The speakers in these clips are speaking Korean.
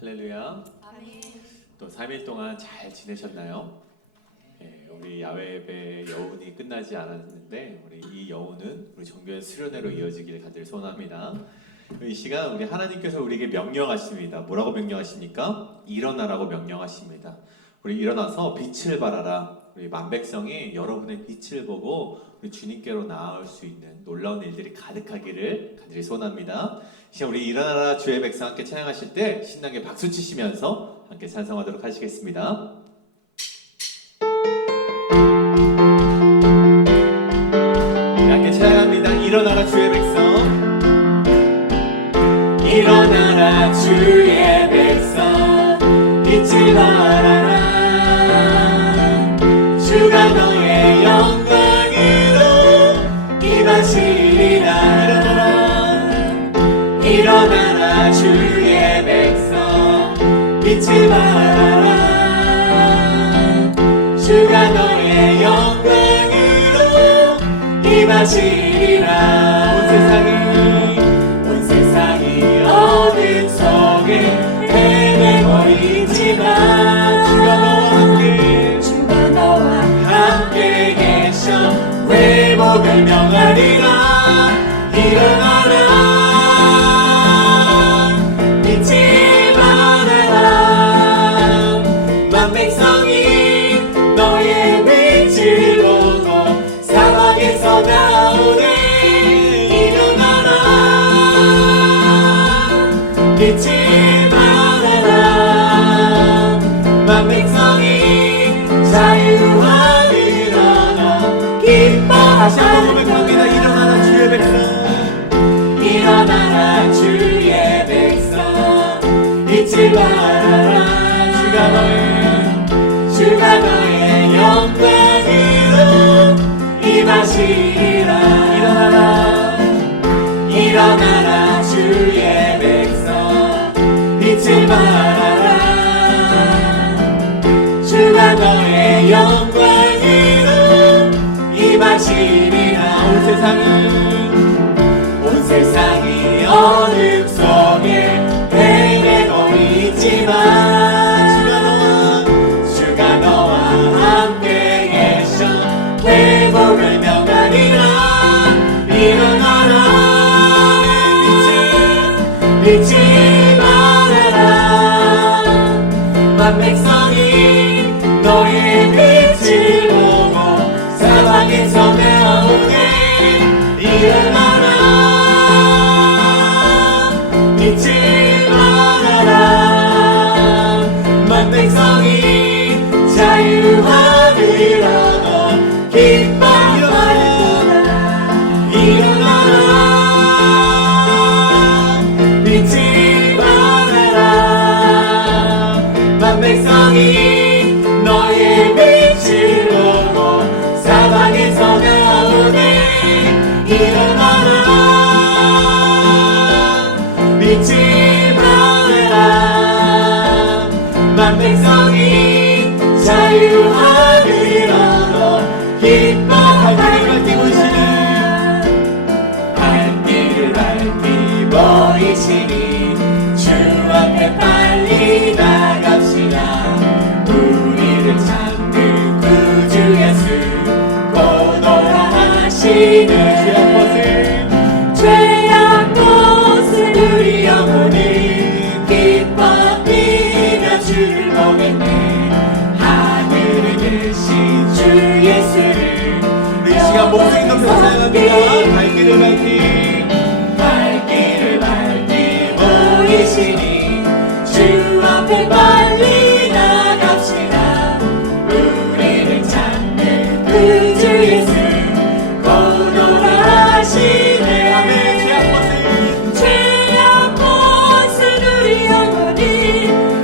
할렐루야. 아멘. 또 3일 동안 잘 지내셨나요? 네, 우리 야외 예배 여운이 끝나지 않았는데 우리 이 여운은 우리 정교회 수련회로 이어지길 간절히 소원합니다. 이 시간 우리 하나님께서 우리에게 명령하십니다. 뭐라고 명령하십니까? 일어나라고 명령하십니다. 우리 일어나서 빛을 발하라. 우리 만백성이 여러분의 빛을 보고 우리 주님께로 나아올 수 있는 놀라운 일들이 가득하기를 간절히 소원합니다. 시간 우리 일어나라 주의 백성 함께 찬양하실 때 신나게 박수 치시면서 함께 찬송하도록 하시겠습니다. 네, 함께 찬양합니다. 일어나라 주의 백성. 일어나라 주의 백성 빛을 발하라. 주가 너의 영광으로 임하시리라. 일어나라 주의 백성 빛을 발하라. 주가 너의 영광으로 임하시리라. 온 세상이 어둠 속에 헤매고 있지만 주가 너와 함께 계셔 회복을 명하리라. 일어나라 빛을 발하라. 만백성이 너의 빛을 보고 사방에서 나오네. 빛을 발하라. 만백성이 자유함을 얻어 기뻐하자. 고백합니다. 일어나라 주의 백성. 일어나라 주의 백성 빛을 발하라. 주가 너의 영광으로 임하시리라. 일어나라 주의 백성 빛을 발하라. 주가 너의 영광으로 임하시리라. 온 세상이 어둠 속에 헤매고 있지만 주가 너와 함께 계셔 회복을 명하리라. 일어나라 빛을 발하라. 만백성이 너의 빛을 보고 사방에서 나오네. 일어나라 빛을 발하라. 만백성이 자유함을 얻어 기뻐하리라. 일어나라 빛을 발하라. 만백성이 너의 빛을 보고 사방에서 나오네. 일어나라 빛을 발하라. 만백성이 자유함을 얻어 기뻐하리라. 발길을 밟기 보이시니 주 앞에 빨리 나갑시다. 우리를 찾는 구주 예수 곧 오라 하시는 죄악 곳을 우리 영혼이 기뻐 뛰며 주를 보겠네. 하늘에 계신 주 예수를 우리 이 시간 목소리 높여서 찬양합니다. 발길을 밟기 보이시니 주 앞에 빨리 나갑시다. 우리를 찾는 구주 예수 곧 오라 하시네. 죄악 벗은 우리 영혼이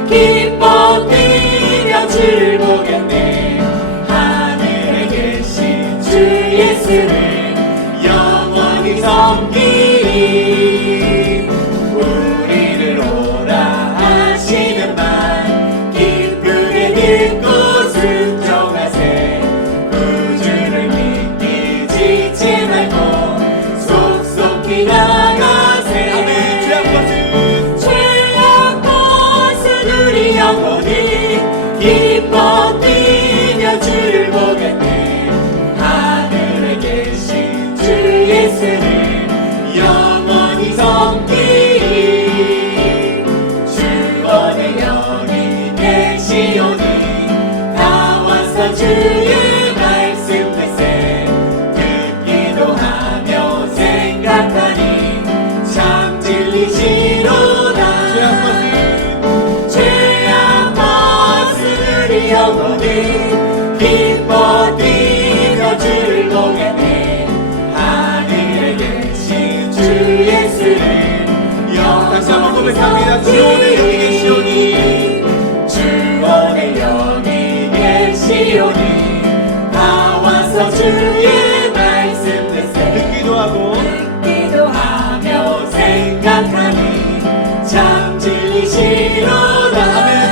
기뻐 뛰며 주를 보겠네. 하늘에 계신 주 예수를 영원히 섬기리. 우리를 오라 하시는 말 주를 영원히 기뻐 뛰며 주를 보겠네. 하늘에 계신 주 예수를 다시 한번 고백합니다. 주 오늘 여기 계시오니 주 오늘 여기 계시오니 나와서 주의 말씀 듣기도 하고 기도하며 생각하니 참 진리시로다. 아멘.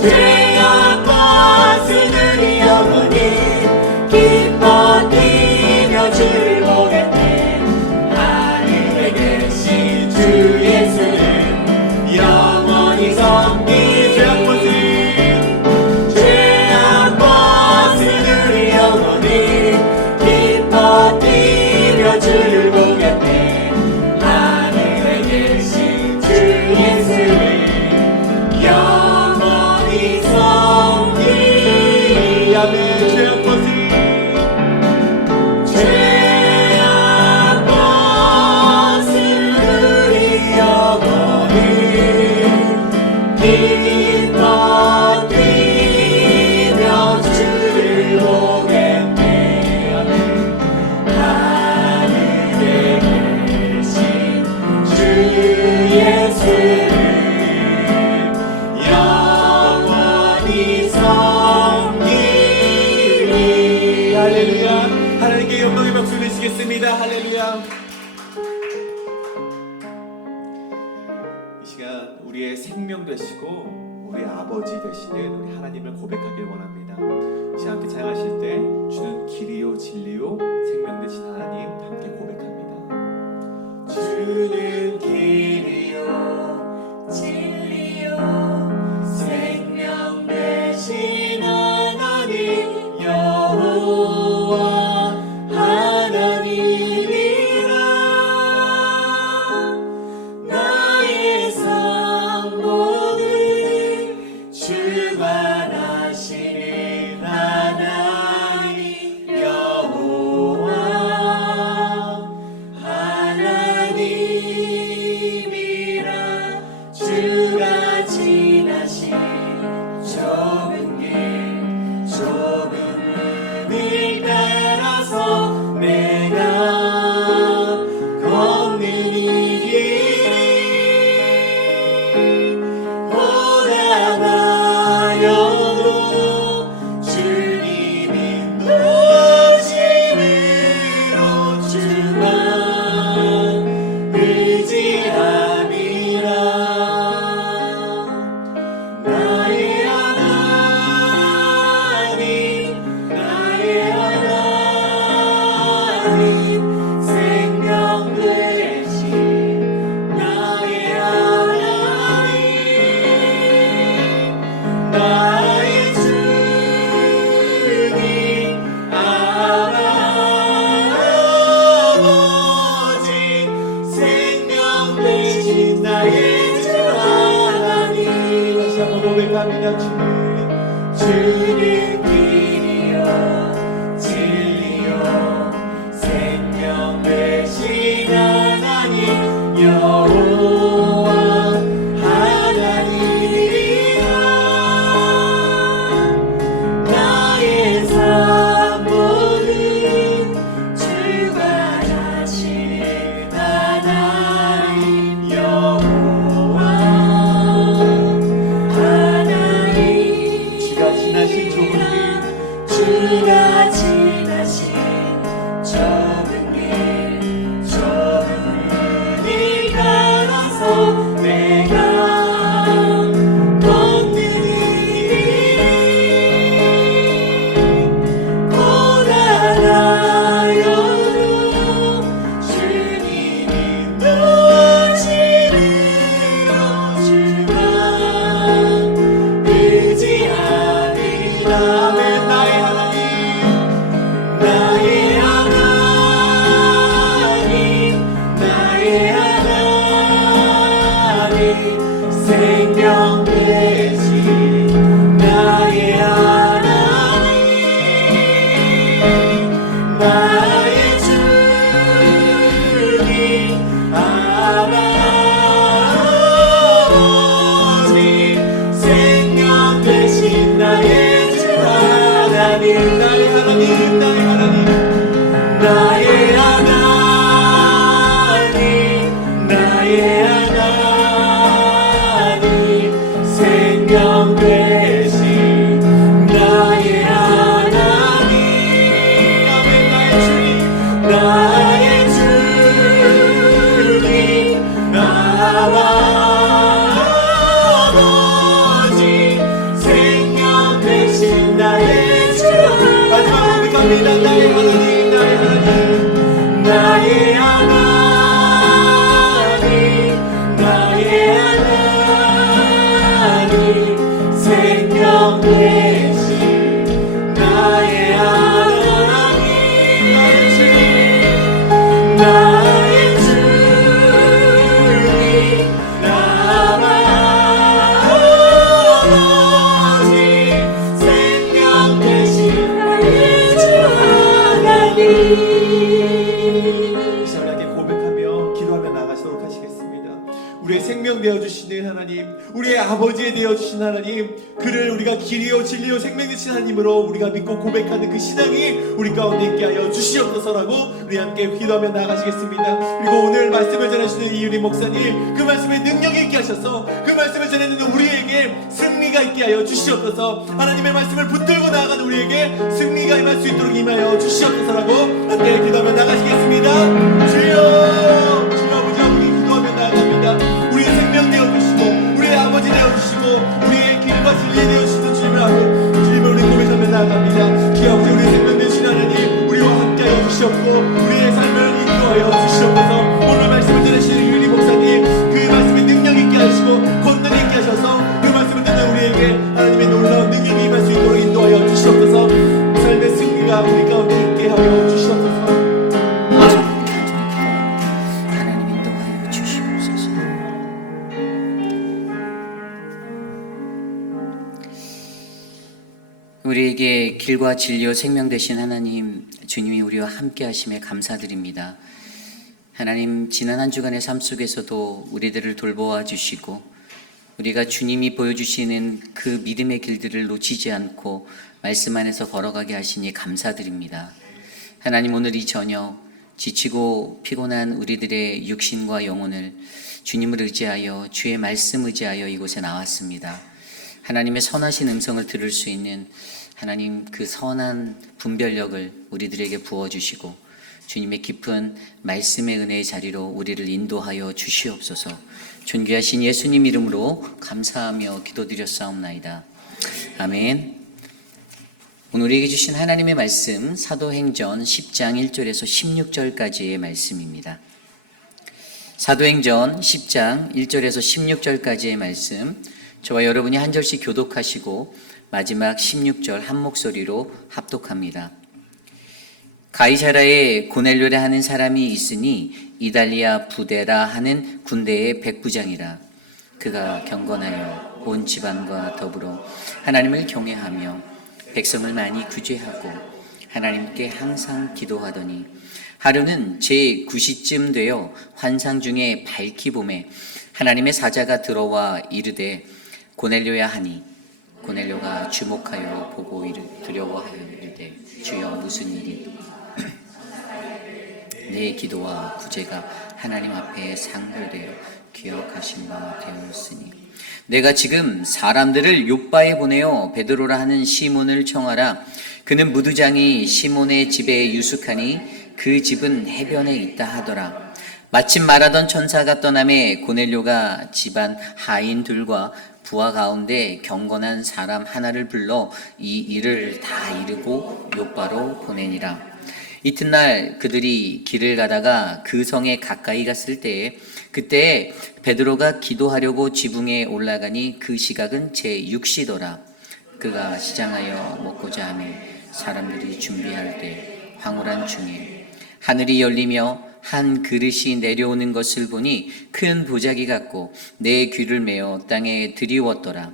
죄악 벗은 우리 영혼이 기뻐 뛰며 주를 보겠네. 하늘에 계신 주 예수를 영원히 섬기. 죄악 벗은 우리 영혼이 기뻐 뛰며 주를 보겠네. 하늘에 계신 주 예수를 영원히 섬기. 아멘. 죄악 벗은 죄악 벗은 우리 영혼이 기뻐 뛰며 주를 보겠네. 하늘에 계신 주 예수를 영원히 섬기리. 할렐루야. 하나님께 영광의 박수 내시겠습니다. 할렐루야. 이 시간 우리의 생명 되시고 우리의 아버지 되시는 우리 하나님을 고백하길 원합니다. 이 시간 함께 찬양하실 때 주는 길이요 진리요 생명 되신 하나님 함께 고백합니다. 주는 길이요 진리요 생명 되신 하나님 여호와 하나님이라. 나의 삶 모든 주관하시는 하나님 여호와 하나님이라. 주가 지나신 좁은 길 좁은 문을 따라서 내가 걷는 이 길이 고단하여도 주님 인도하심으로 주만 의지함이라. 나의 하나님 나의 하나님 생명 되신 나의 하나님 나의 주님 아버지 생명 되신 나의 주 하나님. 다시 한번 고백합니다. 주는 길이요 진리요 생명 되신 하나님 여호와 하나님이라. 나의 삶 모든 주관하시는 하나님 여호와 하나님. 주가 지나신 좁은 길 주가 지나신 좁은 길 좁은 문을 따라서 내가 걷는 이 길 고단하여도 주님 인도하심으로 주만 의지하리라. 아멘. 나의 하나님 나의 하나님 나의 하나님 생명 되신 나의 하나님 나의 주님 아버지 생명 되신 기도합니다. 나의 하나님, 나의 하나님, 나의 하나님, 나의 하나님, 생명 되신 나의 하나님, 나의 주님, 나만 아버지, 생명 되신 나의 주 하나님. 이 시간에 고백하며 기도하며 나가시도록 하시겠습니다. 우리의 생명 되어주시는 하나님, 우리의 아버지 되어주신 하나님, 그를 우리가 길이요 진리요 생명 되신 하나님으로 우리가 믿고 고백하는 그 신앙이 우리 가운데 있게 하여 주시옵소서라고 우리 함께 기도하며 나가시겠습니다. 그리고 오늘 말씀을 전하시는 이유리 목사님, 그 말씀에 능력이 있게 하셔서 그 말씀을 전하는 우리에게 승리가 있게 하여 주시옵소서. 하나님의 말씀을 붙들고 나아가는 우리에게 승리가 임할 수 있도록 임하여 주시옵소서라고 함께 기도하며 나가시겠습니다. 주여, 주여 아버지, 우리 기도하며 나아갑니다. 우리의 생명 되어주시고 우리의 아버지 되어주시고 우리의 길과 진리 되어주시는 주님을 하고 주님을 우리 고백하며 나아갑니다. 주여 아버지, 우리의 생명 되신 하나님, 우리와 함께하여 주시옵고 우리의 삶을 인도하여 주시옵소서. 오늘 말씀을 전하시는 유리 목사님, 그 말씀에 능력 있게 하시고 권능 있게 하셔서 그 말씀을 듣는 우리에게 하나님의 놀라운 능력이 임할 수 있도록 인도하여 주시옵소서. 삶의 승리가 우리 가운데 있게 하여 주시옵소서. 하나님 인도하여 주시옵소서. 우리에게 길과 진리요 생명 되신 하나님, 주님이 우리와 함께 하심에 감사드립니다. 하나님, 지난 한 주간의 삶 속에서도 우리들을 돌보아 주시고 우리가 주님이 보여주시는 그 믿음의 길들을 놓치지 않고 말씀 안에서 걸어가게 하시니 감사드립니다. 하나님, 오늘 이 저녁 지치고 피곤한 우리들의 육신과 영혼을 주님을 의지하여 주의 말씀 의지하여 이곳에 나왔습니다. 하나님의 선하신 음성을 들을 수 있는 하나님 그 선한 분별력을 우리들에게 부어주시고 주님의 깊은 말씀의 은혜의 자리로 우리를 인도하여 주시옵소서. 존귀하신 예수님 이름으로 감사하며 기도드렸사옵나이다. 아멘. 오늘 우리에게 주신 하나님의 말씀, 사도행전 10장 1절에서 16절까지의 말씀입니다. 사도행전 10장 1절에서 16절까지의 말씀, 저와 여러분이 한 절씩 교독하시고 마지막 16절 한 목소리로 합독합니다. 가이사라에 고넬료라 하는 사람이 있으니 이달리아 부데라 하는 군대의 백부장이라. 그가 경건하여 온 집안과 더불어 하나님을 경외하며 백성을 많이 구제하고 하나님께 항상 기도하더니 하루는 제9시쯤 되어 환상 중에 밝히 봄에 하나님의 사자가 들어와 이르되 고넬료야 하니 고넬료가 주목하여 보고 두려워하여 이르되 주여 무슨 일이 내 기도와 구제가 하나님 앞에 상달되어 기억하신 바 되었으니 내가 지금 사람들을 요바에 보내어 베드로라 하는 시몬을 청하라. 그는 무두장이 시몬의 집에 유숙하니 그 집은 해변에 있다 하더라. 마침 말하던 천사가 떠나매 고넬료가 집안 하인들과 부하 가운데 경건한 사람 하나를 불러 이 일을 다 이루고 요바로 보내니라. 이튿날 그들이 길을 가다가 그 성에 가까이 갔을 때에 그때 베드로가 기도하려고 지붕에 올라가니 그 시각은 제6시더라. 그가 시장하여 먹고자 하며 사람들이 준비할 때 황홀한 중에 하늘이 열리며 한 그릇이 내려오는 것을 보니 큰 보자기 같고 내 귀를 메어 땅에 들이웠더라.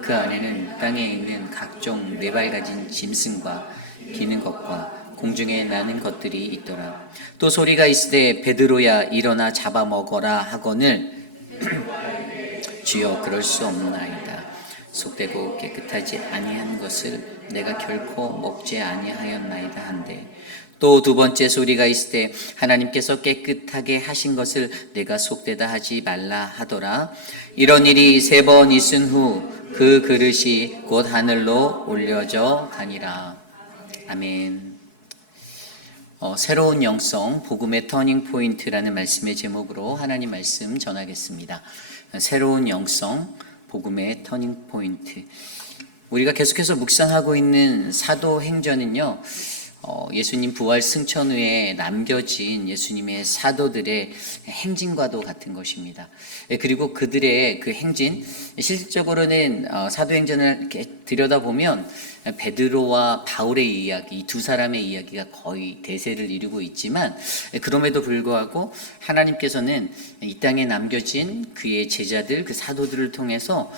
그 안에는 땅에 있는 각종 네 발 가진 짐승과 기는 것과 공중에 나는 것들이 있더라. 또 소리가 있으되 베드로야 일어나 잡아먹어라 하거늘 주여 그럴 수 없나이다. 속되고 깨끗하지 아니한 것을 내가 결코 먹지 아니하였나이다 한데 또 두 번째 소리가 있으되 하나님께서 깨끗하게 하신 것을 내가 속되다 하지 말라 하더라. 이런 일이 3번 있은 후 그 그릇이 곧 하늘로 올려져 가니라. 아멘. 새로운 영성 복음의 터닝 포인트라는 말씀의 제목으로 하나님 말씀 전하겠습니다. 새로운 영성 복음의 터닝 포인트. 우리가 계속해서 묵상하고 있는 사도행전은요, 예수님 부활 승천 후에 남겨진 예수님의 사도들의 행진과도 같은 것입니다. 그리고 그들의 그 행진, 실질적으로는 사도행전을 이렇게 들여다보면 베드로와 바울의 이야기, 두 사람의 이야기가 거의 대세를 이루고 있지만, 그럼에도 불구하고 하나님께서는 이 땅에 남겨진 그의 제자들, 그 사도들을 통해서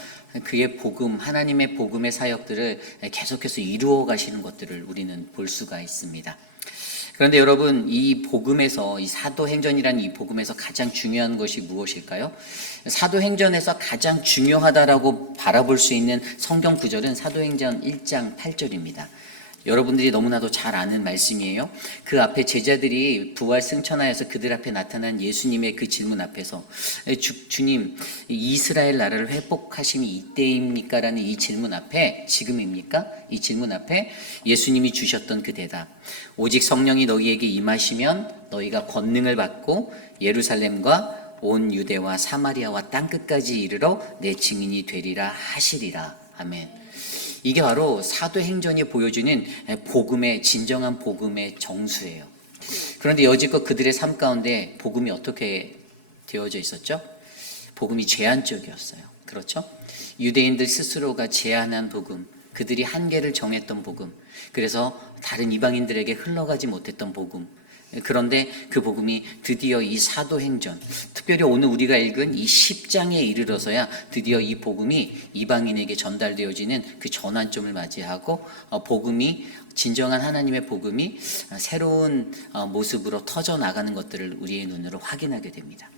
그의 복음, 하나님의 복음의 사역들을 계속해서 이루어 가시는 것들을 우리는 볼 수가 있습니다. 그런데 여러분, 이 복음에서, 이 사도행전이라는 이 복음에서 가장 중요한 것이 무엇일까요? 사도행전에서 가장 중요하다라고 바라볼 수 있는 성경 구절은 사도행전 1장 8절입니다. 여러분들이 너무나도 잘 아는 말씀이에요. 그 앞에 제자들이 부활 승천하여서 그들 앞에 나타난 예수님의 그 질문 앞에서 주님, 이스라엘 나라를 회복하심이 이때입니까? 라는 이 질문 앞에, 지금입니까? 이 질문 앞에 예수님이 주셨던 그 대답, 오직 성령이 너희에게 임하시면 너희가 권능을 받고 예루살렘과 온 유대와 사마리아와 땅끝까지 이르러 내 증인이 되리라 하시리라. 아멘. 이게 바로 사도행전이 보여주는 복음의, 진정한 복음의 정수예요. 그런데 여지껏 그들의 삶 가운데 복음이 어떻게 되어져 있었죠? 복음이 제한적이었어요. 그렇죠? 유대인들 스스로가 제한한 복음, 그들이 한계를 정했던 복음, 그래서 다른 이방인들에게 흘러가지 못했던 복음. 그런데 그 복음이 드디어 이 사도행전, 특별히 오늘 우리가 읽은 이 10장에 이르러서야 드디어 이 복음이 이방인에게 전달되어지는 그 전환점을 맞이하고, 복음이, 진정한 하나님의 복음이 새로운 모습으로 터져나가는 것들을 우리의 눈으로 확인하게 됩니다.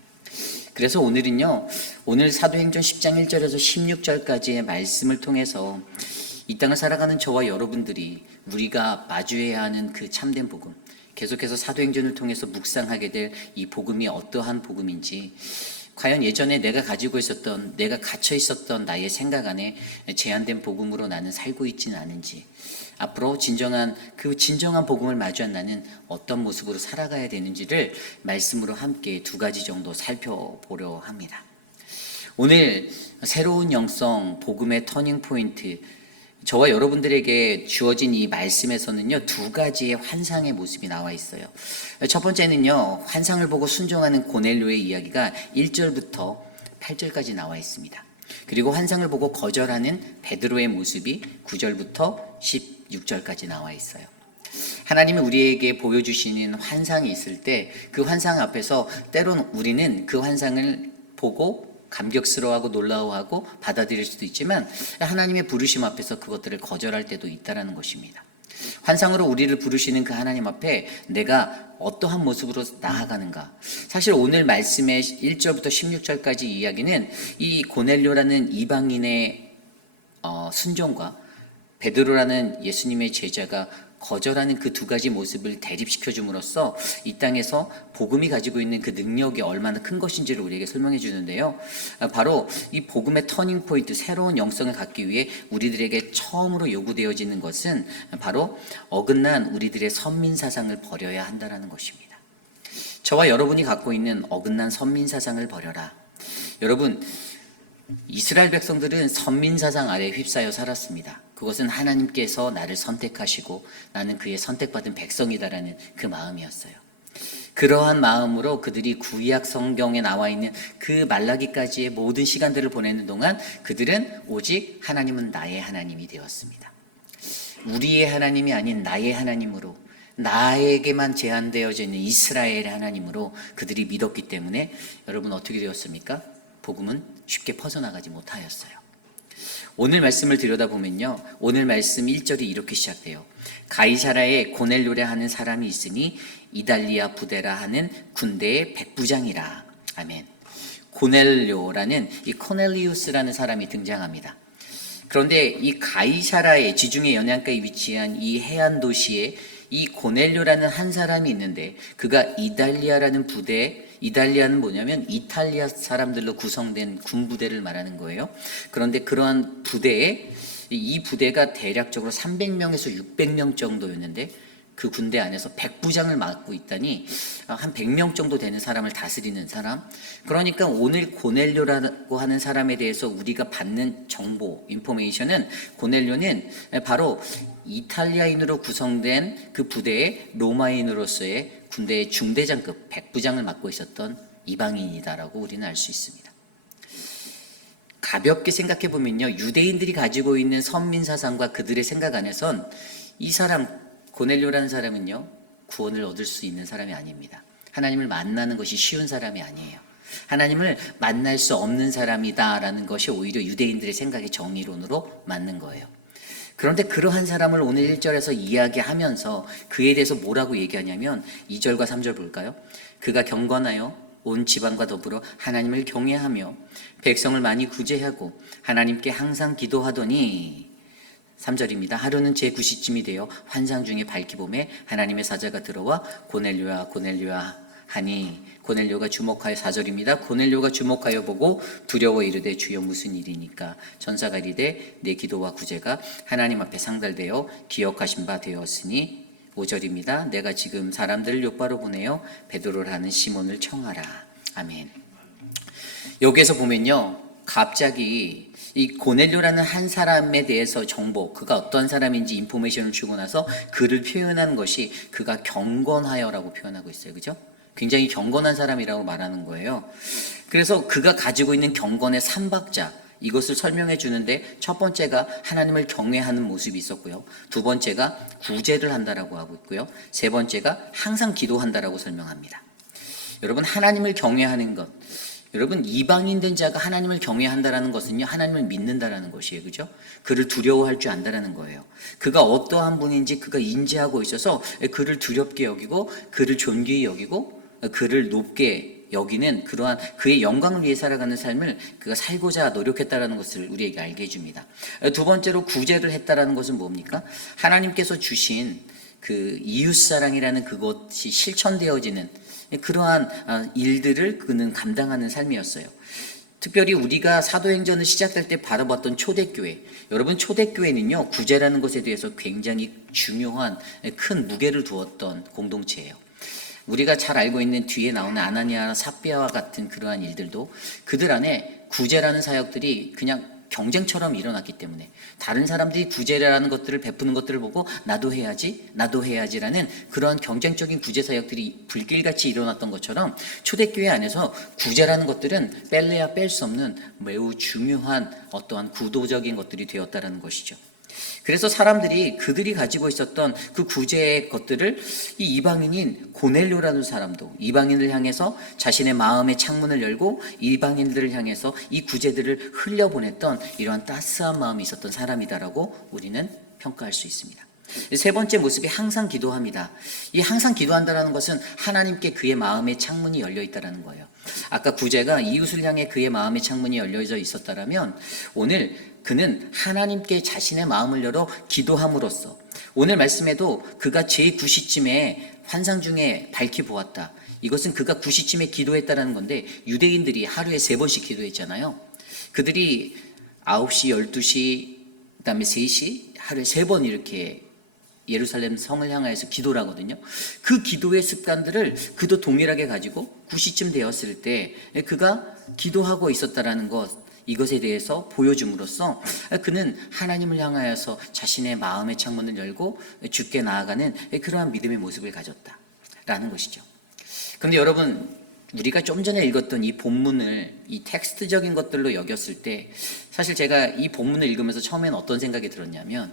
그래서 오늘은요, 오늘 사도행전 10장 1절에서 16절까지의 말씀을 통해서 이 땅을 살아가는 저와 여러분들이 우리가 마주해야 하는 그 참된 복음, 계속해서 사도행전을 통해서 묵상하게 될 이 복음이 어떠한 복음인지, 과연 예전에 내가 가지고 있었던, 내가 갇혀 있었던 나의 생각 안에 제한된 복음으로 나는 살고 있지는 않은지, 앞으로 진정한 복음을 마주한 나는 어떤 모습으로 살아가야 되는지를 말씀으로 함께 두 가지 정도 살펴보려 합니다. 오늘 새로운 영성 복음의 터닝 포인트, 저와 여러분들에게 주어진 이 말씀에서는요, 두 가지의 환상의 모습이 나와 있어요. 첫 번째는요, 환상을 보고 순종하는 고넬료의 이야기가 1절부터 8절까지 나와 있습니다. 그리고 환상을 보고 거절하는 베드로의 모습이 9절부터 16절까지 나와 있어요. 하나님이 우리에게 보여주시는 환상이 있을 때 그 환상 앞에서 때론 우리는 그 환상을 보고 감격스러워하고 놀라워하고 받아들일 수도 있지만, 하나님의 부르심 앞에서 그것들을 거절할 때도 있다는 것입니다. 환상으로 우리를 부르시는 그 하나님 앞에 내가 어떠한 모습으로 나아가는가. 사실 오늘 말씀의 1절부터 16절까지 이야기는 이 고넬료라는 이방인의 순종과 베드로라는 예수님의 제자가 거절하는 그 두 가지 모습을 대립시켜 줌으로써 이 땅에서 복음이 가지고 있는 그 능력이 얼마나 큰 것인지를 우리에게 설명해 주는데요. 바로 이 복음의 터닝 포인트, 새로운 영성을 갖기 위해 우리들에게 처음으로 요구되어지는 것은 바로 어긋난 우리들의 선민 사상을 버려야 한다는 것입니다. 저와 여러분이 갖고 있는 어긋난 선민 사상을 버려라. 여러분, 이스라엘 백성들은 선민 사상 아래 휩싸여 살았습니다. 그것은 하나님께서 나를 선택하시고 나는 그의 선택받은 백성이다라는 그 마음이었어요. 그러한 마음으로 그들이 구약 성경에 나와 있는 그 말라기까지의 모든 시간들을 보내는 동안 그들은 오직 하나님은 나의 하나님이 되었습니다. 우리의 하나님이 아닌 나의 하나님으로, 나에게만 제한되어져 있는 이스라엘의 하나님으로 그들이 믿었기 때문에 여러분 어떻게 되었습니까? 복음은 쉽게 퍼져나가지 못하였어요. 오늘 말씀을 들여다보면요, 오늘 말씀 1절이 이렇게 시작돼요. 가이사라에 고넬료라 하는 사람이 있으니 이달리아 부대라 하는 군대의 백부장이라. 아멘. 고넬료라는 이 코넬리우스라는 사람이 등장합니다. 그런데 이 가이사라의 지중해 연안가에 위치한 이 해안 도시에 이 고넬료라는 한 사람이 있는데, 그가 이달리아라는 부대, 이달리아는 뭐냐면 이탈리아 사람들로 구성된 군부대를 말하는 거예요. 그런데 그러한 부대에, 이 부대가 대략적으로 300명에서 600명 정도였는데 그 군대 안에서 백부장을 맡고 있다니 한 100명 정도 되는 사람을 다스리는 사람. 그러니까 오늘 고넬료라고 하는 사람에 대해서 우리가 받는 정보, 인포메이션은 고넬료는 바로 이탈리아인으로 구성된 그 부대의 로마인으로서의 군대의 중대장급 백부장을 맡고 있었던 이방인이다라고 우리는 알 수 있습니다. 가볍게 생각해 보면요, 유대인들이 가지고 있는 선민 사상과 그들의 생각 안에선 이 사람 고넬료라는 사람은요 구원을 얻을 수 있는 사람이 아닙니다. 하나님을 만나는 것이 쉬운 사람이 아니에요. 하나님을 만날 수 없는 사람이다라는 것이 오히려 유대인들의 생각의 정의론으로 맞는 거예요. 그런데 그러한 사람을 오늘 1절에서 이야기하면서 그에 대해서 뭐라고 얘기하냐면 2절과 3절 볼까요? 그가 경건하여 온 지방과 더불어 하나님을 경외하며 백성을 많이 구제하고 하나님께 항상 기도하더니 3절입니다. 하루는 제9시쯤이 되어 환상 중에 밝히 보매 하나님의 사자가 들어와 고넬료야 고넬료야 하니 고넬료가 주목하여 4절입니다. 고넬료가 주목하여 보고 두려워 이르되 주여 무슨 일이니까 전사가 이르되 내 기도와 구제가 하나님 앞에 상달되어 기억하신 바 되었으니 5절입니다. 내가 지금 사람들을 요바로 보내어 베드로를 하는 시몬을 청하라. 아멘. 여기에서 보면요, 갑자기 이 고넬료라는 한 사람에 대해서 정보, 그가 어떤 사람인지 인포메이션을 주고 나서 그를 표현한 것이 그가 경건하여라고 표현하고 있어요. 그죠? 굉장히 경건한 사람이라고 말하는 거예요. 그래서 그가 가지고 있는 경건의 3박자, 이것을 설명해 주는데 첫 번째가 하나님을 경외하는 모습이 있었고요. 두 번째가 구제를 한다라고 하고 있고요. 세 번째가 항상 기도한다라고 설명합니다. 여러분, 하나님을 경외하는 것, 여러분, 이방인 된 자가 하나님을 경외한다라는 것은요, 하나님을 믿는다라는 것이에요. 그죠? 그를 두려워할 줄 안다라는 거예요. 그가 어떠한 분인지 그가 인지하고 있어서 그를 두렵게 여기고 그를 존귀히 여기고 그를 높게 여기는 그러한 그의 영광을 위해 살아가는 삶을 그가 살고자 노력했다라는 것을 우리에게 알게 해줍니다. 두 번째로 구제를 했다라는 것은 뭡니까? 하나님께서 주신 그 이웃사랑이라는 그것이 실천되어지는 그러한 일들을 그는 감당하는 삶이었어요. 특별히 우리가 사도행전을 시작할 때 바라봤던 초대교회, 여러분, 초대교회는요 구제라는 것에 대해서 굉장히 중요한 큰 무게를 두었던 공동체예요. 우리가 잘 알고 있는 뒤에 나오는 아나니아와 삽비아와 같은 그러한 일들도 그들 안에 구제라는 사역들이 그냥 경쟁처럼 일어났기 때문에 다른 사람들이 구제라는 것들을 베푸는 것들을 보고 나도 해야지라는 그런 경쟁적인 구제 사역들이 불길같이 일어났던 것처럼 초대교회 안에서 구제라는 것들은 뺄래야 뺄 수 없는 매우 중요한 어떠한 구도적인 것들이 되었다는 것이죠. 그래서 사람들이 그들이 가지고 있었던 그 구제의 것들을 이 이방인인 고넬료라는 사람도 이방인을 향해서 자신의 마음의 창문을 열고 이방인들을 향해서 이 구제들을 흘려보냈던 이러한 따스한 마음이 있었던 사람이다라고 우리는 평가할 수 있습니다. 세 번째 모습이 항상 기도합니다. 이 항상 기도한다는 것은 하나님께 그의 마음의 창문이 열려 있다는 거예요. 아까 구제가 이웃을 향해 그의 마음의 창문이 열려져 있었다면 오늘 그는 하나님께 자신의 마음을 열어 기도함으로써 오늘 말씀에도 그가 제9시쯤에 환상 중에 밝히 보았다. 이것은 그가 9시쯤에 기도했다는 건데 유대인들이 하루에 3번씩 기도했잖아요. 그들이 9시, 12시, 그 다음에 3시 하루에 3번 이렇게 예루살렘 성을 향하여서 기도를 하거든요. 그 기도의 습관들을 그도 동일하게 가지고 9시쯤 되었을 때 그가 기도하고 있었다라는 것, 이것에 대해서 보여줌으로써 그는 하나님을 향하여서 자신의 마음의 창문을 열고 주께 나아가는 그러한 믿음의 모습을 가졌다라는 것이죠. 그런데 여러분, 우리가 좀 전에 읽었던 이 본문을 이 텍스트적인 것들로 여겼을 때 사실 제가 이 본문을 읽으면서 처음에는 어떤 생각이 들었냐면,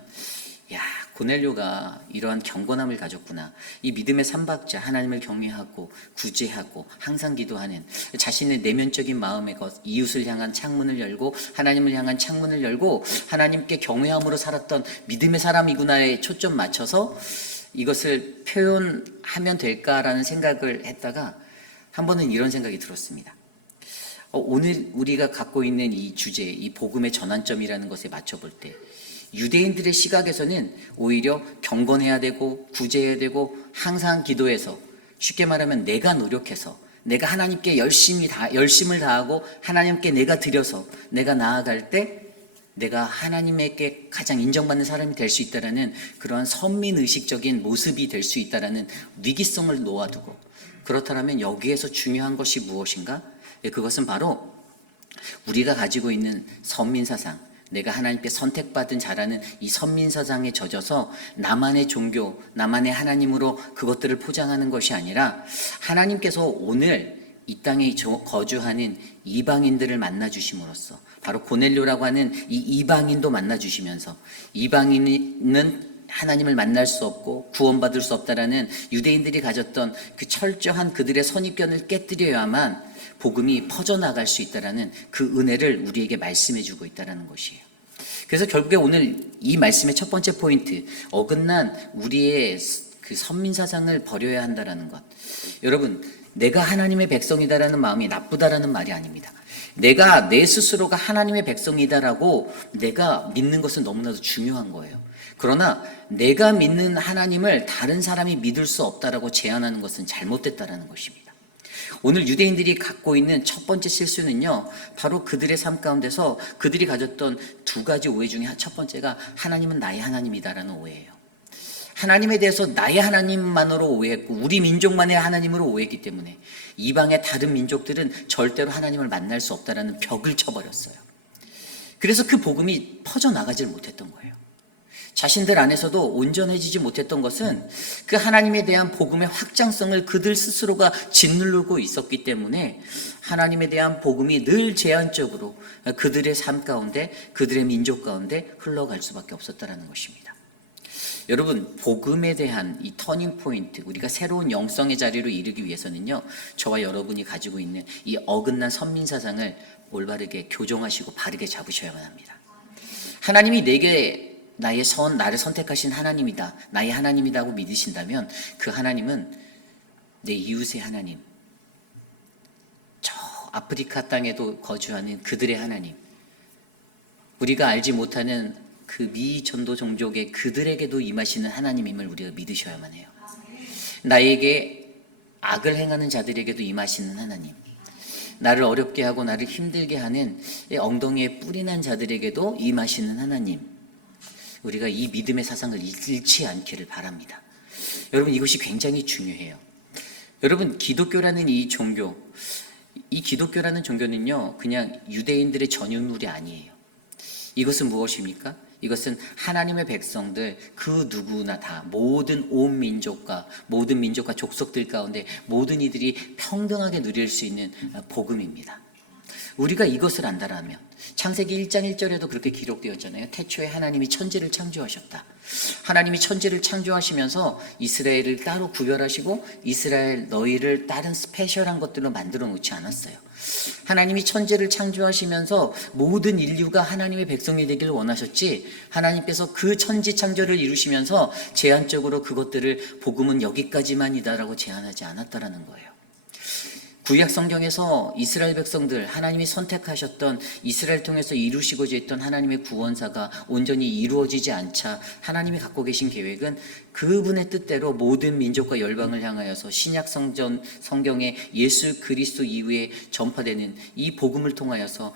야, 고넬료가 이러한 경건함을 가졌구나. 이 믿음의 3박자, 하나님을 경외하고 구제하고 항상 기도하는 자신의 내면적인 마음의 것, 이웃을 향한 창문을 열고 하나님을 향한 창문을 열고 하나님께 경외함으로 살았던 믿음의 사람이구나에 초점 맞춰서 이것을 표현하면 될까라는 생각을 했다가 한 번은 이런 생각이 들었습니다. 오늘 우리가 갖고 있는 이 주제, 이 복음의 전환점이라는 것에 맞춰볼 때 유대인들의 시각에서는 오히려 경건해야 되고 구제해야 되고 항상 기도해서, 쉽게 말하면 내가 노력해서 내가 하나님께 열심을 다하고 하나님께 내가 드려서 내가 나아갈 때 내가 하나님에게 가장 인정받는 사람이 될 수 있다라는 그러한 선민의식적인 모습이 될 수 있다라는 위기성을 놓아두고, 그렇다면 여기에서 중요한 것이 무엇인가? 그것은 바로 우리가 가지고 있는 선민사상, 내가 하나님께 선택받은 자라는 이 선민사상에 젖어서 나만의 종교, 나만의 하나님으로 그것들을 포장하는 것이 아니라, 하나님께서 오늘 이 땅에 거주하는 이방인들을 만나주심으로써, 바로 고넬료라고 하는 이 이방인도 만나주시면서, 이방인은 하나님을 만날 수 없고 구원받을 수 없다라는 유대인들이 가졌던 그 철저한 그들의 선입견을 깨뜨려야만 복음이 퍼져나갈 수 있다라는 그 은혜를 우리에게 말씀해 주고 있다라는 것이에요. 그래서 결국에 오늘 이 말씀의 첫 번째 포인트, 어긋난 우리의 그 선민사상을 버려야 한다라는 것. 여러분, 내가 하나님의 백성이다라는 마음이 나쁘다라는 말이 아닙니다. 내가 내 스스로가 하나님의 백성이다라고 내가 믿는 것은 너무나도 중요한 거예요. 그러나 내가 믿는 하나님을 다른 사람이 믿을 수 없다라고 제안하는 것은 잘못됐다라는 것입니다. 오늘 유대인들이 갖고 있는 첫 번째 실수는요, 바로 그들의 삶 가운데서 그들이 가졌던 두 가지 오해 중에 첫 번째가 하나님은 나의 하나님이다라는 오해예요. 하나님에 대해서 나의 하나님만으로 오해했고 우리 민족만의 하나님으로 오해했기 때문에 이방의 다른 민족들은 절대로 하나님을 만날 수 없다라는 벽을 쳐버렸어요. 그래서 그 복음이 퍼져나가질 못했던 거예요. 자신들 안에서도 온전해지지 못했던 것은 그 하나님에 대한 복음의 확장성을 그들 스스로가 짓누르고 있었기 때문에 하나님에 대한 복음이 늘 제한적으로 그들의 삶 가운데, 그들의 민족 가운데 흘러갈 수밖에 없었다는 것입니다. 여러분, 복음에 대한 이 터닝 포인트, 우리가 새로운 영성의 자리로 이르기 위해서는요, 저와 여러분이 가지고 있는 이 어긋난 선민사상을 올바르게 교정하시고 바르게 잡으셔야만 합니다. 하나님이 내게 나를 선택하신 하나님이다, 나의 하나님이다 고 믿으신다면 그 하나님은 내 이웃의 하나님, 저 아프리카 땅에도 거주하는 그들의 하나님, 우리가 알지 못하는 그 미전도 종족의 그들에게도 임하시는 하나님임을 우리가 믿으셔야만 해요. 나에게 악을 행하는 자들에게도 임하시는 하나님, 나를 어렵게 하고 나를 힘들게 하는 엉덩이에 뿔이 난 자들에게도 임하시는 하나님, 우리가 이 믿음의 사상을 잃지 않기를 바랍니다. 여러분, 이것이 굉장히 중요해요. 여러분, 기독교라는 이 기독교라는 종교는요, 그냥 유대인들의 전유물이 아니에요. 이것은 무엇입니까? 이것은 하나님의 백성들 그 누구나 다 모든 온 민족과 모든 민족과 족속들 가운데 모든 이들이 평등하게 누릴 수 있는 복음입니다. 우리가 이것을 안다라면 창세기 1장 1절에도 그렇게 기록되었잖아요. 태초에 하나님이 천지를 창조하셨다. 하나님이 천지를 창조하시면서 이스라엘을 따로 구별하시고 이스라엘 너희를 다른 스페셜한 것들로 만들어 놓지 않았어요. 하나님이 천지를 창조하시면서 모든 인류가 하나님의 백성이 되기를 원하셨지, 하나님께서 그 천지 창조를 이루시면서 제한적으로 그것들을 복음은 여기까지만이다라고 제한하지 않았다라는 거예요. 구약 성경에서 이스라엘 백성들, 하나님이 선택하셨던 이스라엘 통해서 이루시고자 했던 하나님의 구원사가 온전히 이루어지지 않자 하나님이 갖고 계신 계획은 그분의 뜻대로 모든 민족과 열방을 향하여서 신약 성경의 예수 그리스도 이후에 전파되는 이 복음을 통하여서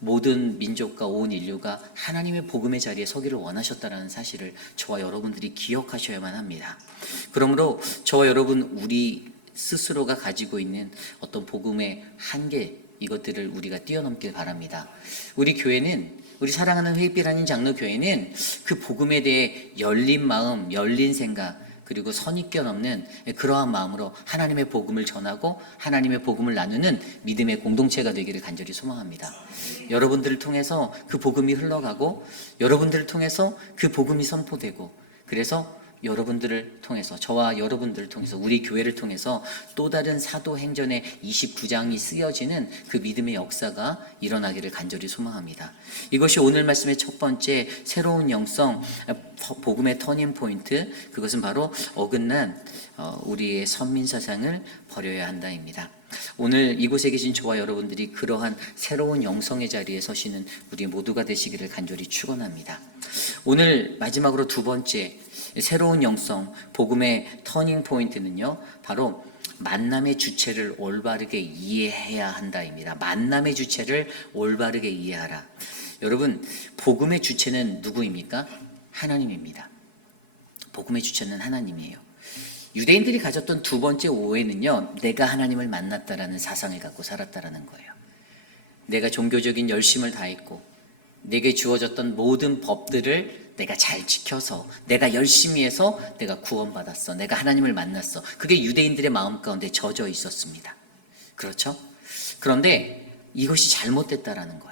모든 민족과 온 인류가 하나님의 복음의 자리에 서기를 원하셨다는 사실을 저와 여러분들이 기억하셔야만 합니다. 그러므로 저와 여러분, 우리 스스로가 가지고 있는 어떤 복음의 한계, 이것들을 우리가 뛰어넘길 바랍니다. 우리 교회는, 우리 사랑하는 회빛 아닌 장로 교회는 그 복음에 대해 열린 마음, 열린 생각, 그리고 선입견 없는 그러한 마음으로 하나님의 복음을 전하고 하나님의 복음을 나누는 믿음의 공동체가 되기를 간절히 소망합니다. 여러분들을 통해서 그 복음이 흘러가고 여러분들을 통해서 그 복음이 선포되고, 그래서 여러분들을 통해서, 저와 여러분들을 통해서, 우리 교회를 통해서 또 다른 사도행전의 29장이 쓰여지는 그 믿음의 역사가 일어나기를 간절히 소망합니다. 이것이 오늘 말씀의 첫 번째 새로운 영성, 복음의 터닝 포인트, 그것은 바로 어긋난 우리의 선민사상을 버려야 한다입니다. 오늘 이곳에 계신 저와 여러분들이 그러한 새로운 영성의 자리에 서시는 우리 모두가 되시기를 간절히 축원합니다. 오늘 마지막으로 두 번째 새로운 영성, 복음의 터닝 포인트는요, 바로 만남의 주체를 올바르게 이해해야 한다입니다. 만남의 주체를 올바르게 이해하라. 여러분, 복음의 주체는 누구입니까? 하나님입니다. 복음의 주체는 하나님이에요. 유대인들이 가졌던 두 번째 오해는요, 내가 하나님을 만났다라는 사상을 갖고 살았다라는 거예요. 내가 종교적인 열심을 다했고 내게 주어졌던 모든 법들을 내가 잘 지켜서 내가 열심히 해서 내가 구원받았어. 내가 하나님을 만났어. 그게 유대인들의 마음 가운데 젖어 있었습니다. 그렇죠? 그런데 이것이 잘못됐다라는 거예요.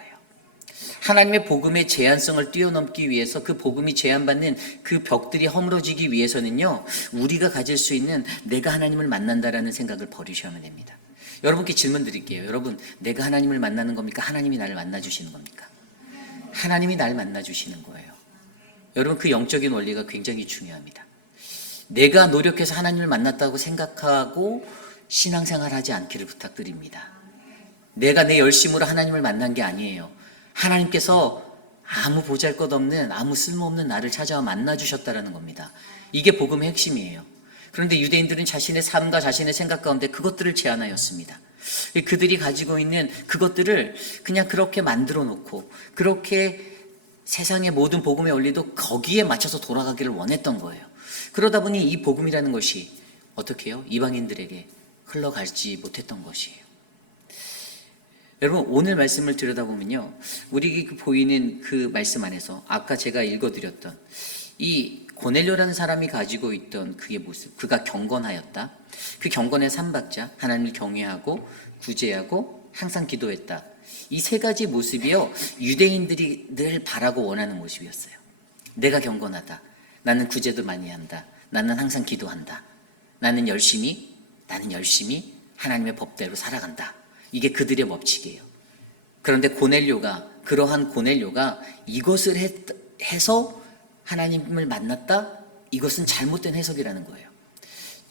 하나님의 복음의 제한성을 뛰어넘기 위해서 그 복음이 제한받는 그 벽들이 허물어지기 위해서는요, 우리가 가질 수 있는 내가 하나님을 만난다라는 생각을 버리셔야 됩니다. 여러분께 질문 드릴게요. 여러분, 내가 하나님을 만나는 겁니까? 하나님이 나를 만나주시는 겁니까? 하나님이 나를 만나주시는 거예요. 여러분, 그 영적인 원리가 굉장히 중요합니다. 내가 노력해서 하나님을 만났다고 생각하고 신앙생활 하지 않기를 부탁드립니다. 내가 내 열심으로 하나님을 만난 게 아니에요. 하나님께서 아무 보잘것없는 아무 쓸모없는 나를 찾아와 만나주셨다라는 겁니다. 이게 복음의 핵심이에요. 그런데 유대인들은 자신의 삶과 자신의 생각 가운데 그것들을 제한하였습니다. 그들이 가지고 있는 그것들을 그냥 그렇게 만들어 놓고 그렇게 세상의 모든 복음의 원리도 거기에 맞춰서 돌아가기를 원했던 거예요. 그러다 보니 이 복음이라는 것이 어떻게 해요? 이방인들에게 흘러가지 못했던 것이에요. 여러분, 오늘 말씀을 들여다보면요, 우리에게 보이는 그 말씀 안에서 아까 제가 읽어드렸던 이 고넬료라는 사람이 가지고 있던 그의 모습, 그가 경건하였다. 그 경건의 삼박자, 하나님을 경외하고 구제하고 항상 기도했다. 이 세 가지 모습이요, 유대인들이 늘 바라고 원하는 모습이었어요. 내가 경건하다. 나는 구제도 많이 한다. 나는 항상 기도한다. 나는 열심히 하나님의 법대로 살아간다. 이게 그들의 법칙이에요. 그런데 그러한 고넬료가 이것을 해서 하나님을 만났다? 이것은 잘못된 해석이라는 거예요.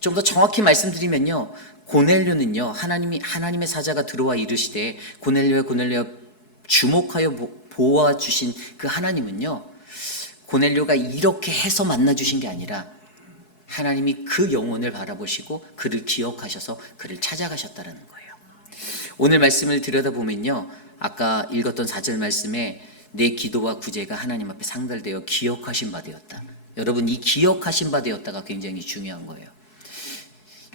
좀 더 정확히 말씀드리면요, 고넬료는요, 하나님의 사자가 들어와 이르시되 고넬료야 주목하여 보아 주신 그 하나님은요, 고넬료가 이렇게 해서 만나 주신 게 아니라 하나님이 그 영혼을 바라보시고 그를 기억하셔서 그를 찾아가셨다는 거예요. 오늘 말씀을 들여다보면요, 아까 읽었던 4절 말씀에 내 기도와 구제가 하나님 앞에 상달되어 기억하신 바 되었다. 여러분, 이 기억하신 바 되었다가 굉장히 중요한 거예요.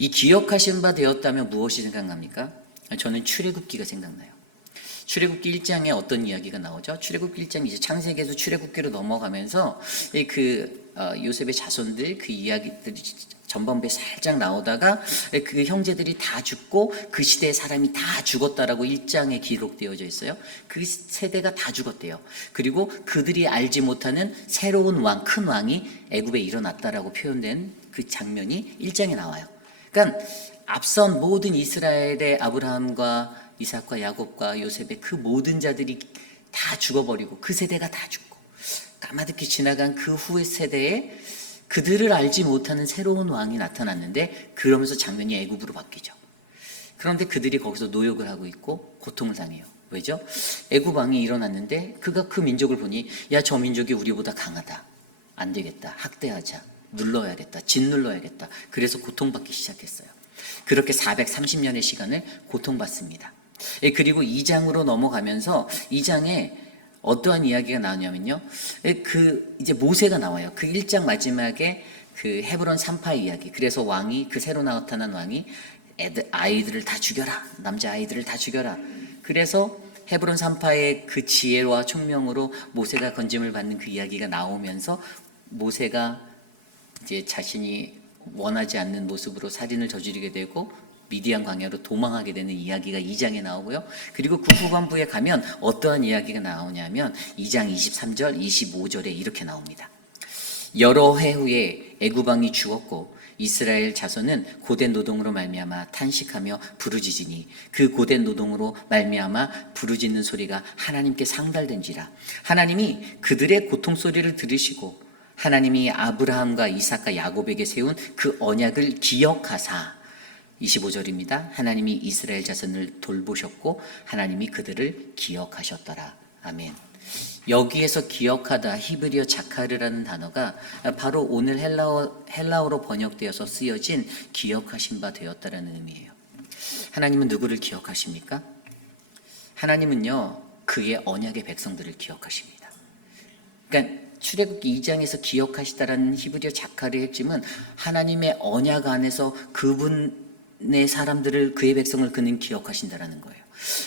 이 기억하신 바 되었다면 무엇이 생각납니까? 저는 출애굽기가 생각나요. 출애굽기 1장에 어떤 이야기가 나오죠? 출애굽기 1장 이제 창세기에서 출애굽기로 넘어가면서 요셉의 자손들 그 이야기들이 전반부에 살짝 나오다가 그 형제들이 다 죽고 그 시대의 사람이 다 죽었다라고 1장에 기록되어져 있어요. 그 세대가 다 죽었대요. 그리고 그들이 알지 못하는 새로운 왕, 큰 왕이 애굽에 일어났다라고 표현된 그 장면이 1장에 나와요. 그러니까 앞선 모든 이스라엘의 아브라함과 이삭과 야곱과 요셉의 그 모든 자들이 다 죽어버리고 그 세대가 다 죽고 까마득히 지나간 그 후의 세대에 그들을 알지 못하는 새로운 왕이 나타났는데 그러면서 장면이 애굽으로 바뀌죠. 그런데 그들이 거기서 노역을 하고 있고 고통을 당해요. 왜죠? 애굽 왕이 일어났는데 그가 그 민족을 보니 야, 저 민족이 우리보다 강하다. 안 되겠다. 학대하자. 눌러야겠다. 짓눌러야겠다. 그래서 고통받기 시작했어요. 그렇게 430년의 시간을 고통받습니다. 그리고 2장으로 넘어가면서 2장에 어떠한 이야기가 나오냐면요, 이제 모세가 나와요. 그 1장 마지막에 그 헤브론 산파의 이야기. 그래서 왕이, 그 새로 나타난 왕이 아이들을 다 죽여라. 남자 아이들을 다 죽여라. 그래서 헤브론 산파의 그 지혜와 총명으로 모세가 건짐을 받는 그 이야기가 나오면서 모세가 이제 자신이 원하지 않는 모습으로 살인을 저지르게 되고 미디안 광야로 도망하게 되는 이야기가 2장에 나오고요. 그리고 그 후반부에 가면 어떠한 이야기가 나오냐면 2장 23절, 25절에 이렇게 나옵니다. 여러 해 후에 애굽 왕이 죽었고 이스라엘 자손은 고된 노동으로 말미암아 탄식하며 부르짖으니 그 고된 노동으로 말미암아 부르짖는 소리가 하나님께 상달된지라. 하나님이 그들의 고통 소리를 들으시고 하나님이 아브라함과 이삭과 야곱에게 세운 그 언약을 기억하사 25절입니다. 하나님이 이스라엘 자손을 돌보셨고 하나님이 그들을 기억하셨더라. 아멘. 여기에서 기억하다, 히브리어 자카르라는 단어가 바로 오늘 헬라어로 번역되어서 쓰여진 기억하신 바 되었다라는 의미예요. 하나님은 누구를 기억하십니까? 하나님은요, 그의 언약의 백성들을 기억하십니다. 그러니까 출애굽기 2장에서 기억하시다라는 히브리어 자카르의 핵심은 하나님의 언약 안에서 그분의 사람들을, 그의 백성을 그는 기억하신다라는 거예요.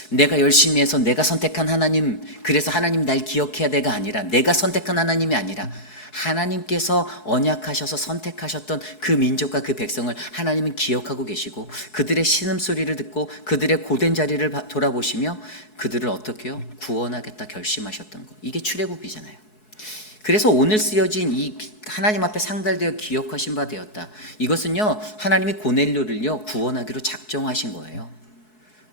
내가 열심히 해서 내가 선택한 하나님, 그래서 하나님 날 기억해야 돼가 아니라, 내가 선택한 하나님이 아니라 하나님께서 언약하셔서 선택하셨던 그 민족과 그 백성을 하나님은 기억하고 계시고, 그들의 신음소리를 듣고 그들의 고된 자리를 돌아보시며 그들을 어떻게요? 구원하겠다 결심하셨던 것. 이게 출애굽이잖아요. 그래서 오늘 쓰여진 이 하나님 앞에 상달되어 기억하신 바 되었다. 이것은요, 하나님이 고넬료를요 구원하기로 작정하신 거예요.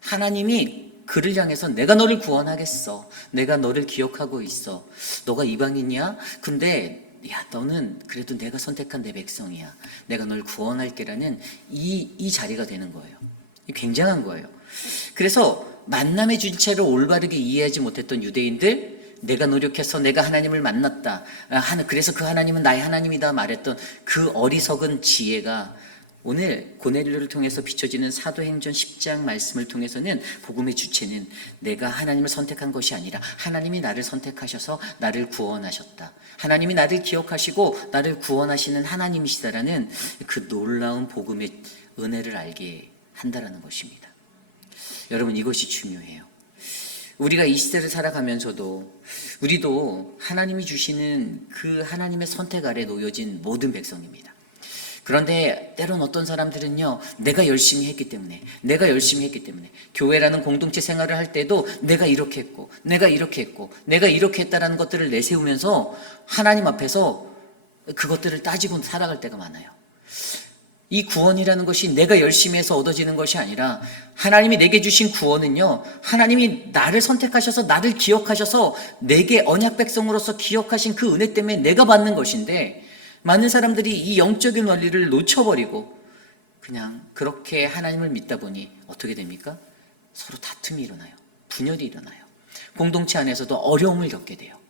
하나님이 그를 향해서 내가 너를 구원하겠어. 내가 너를 기억하고 있어. 너가 이방인이야? 근데 야, 너는 그래도 내가 선택한 내 백성이야. 내가 널 구원할게라는 이 자리가 되는 거예요. 굉장한 거예요. 그래서 만남의 주체를 올바르게 이해하지 못했던 유대인들, 내가 노력해서 내가 하나님을 만났다, 그래서 그 하나님은 나의 하나님이다 말했던 그 어리석은 지혜가 오늘 고넬료를 통해서 비춰지는 사도행전 10장 말씀을 통해서는 복음의 주체는 내가 하나님을 선택한 것이 아니라 하나님이 나를 선택하셔서 나를 구원하셨다, 하나님이 나를 기억하시고 나를 구원하시는 하나님이시다라는 그 놀라운 복음의 은혜를 알게 한다라는 것입니다. 여러분, 이것이 중요해요. 우리가 이 시대를 살아가면서도 우리도 하나님이 주시는 그 하나님의 선택 아래 놓여진 모든 백성입니다. 그런데 때론 어떤 사람들은요, 내가 열심히 했기 때문에 교회라는 공동체 생활을 할 때도 내가 이렇게 했고 내가 이렇게 했다라는 것들을 내세우면서 하나님 앞에서 그것들을 따지고 살아갈 때가 많아요. 이 구원이라는 것이 내가 열심히 해서 얻어지는 것이 아니라 하나님이 내게 주신 구원은요, 하나님이 나를 선택하셔서 나를 기억하셔서 내게 언약 백성으로서 기억하신 그 은혜 때문에 내가 받는 것인데, 많은 사람들이 이 영적인 원리를 놓쳐버리고 그냥 그렇게 하나님을 믿다 보니 어떻게 됩니까? 서로 다툼이 일어나요. 분열이 일어나요. 공동체 안에서도 어려움을 겪게 돼요.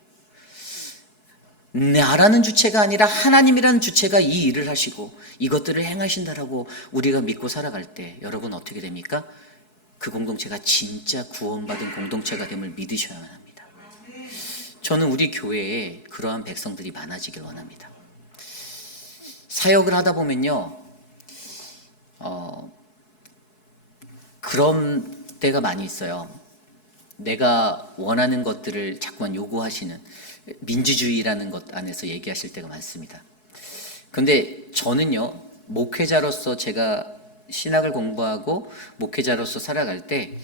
나라는 주체가 아니라 하나님이라는 주체가 이 일을 하시고 이것들을 행하신다라고 우리가 믿고 살아갈 때 여러분 어떻게 됩니까? 그 공동체가 진짜 구원받은 공동체가 됨을 믿으셔야만 합니다. 저는 우리 교회에 그러한 백성들이 많아지길 원합니다. 사역을 하다 보면요, 그런 때가 많이 있어요. 내가 원하는 것들을 자꾸만 요구하시는 민주주의라는 것 안에서 얘기하실 때가 많습니다. 그런데 저는요, 목회자로서 제가 신학을 공부하고 목회자로서 살아갈 때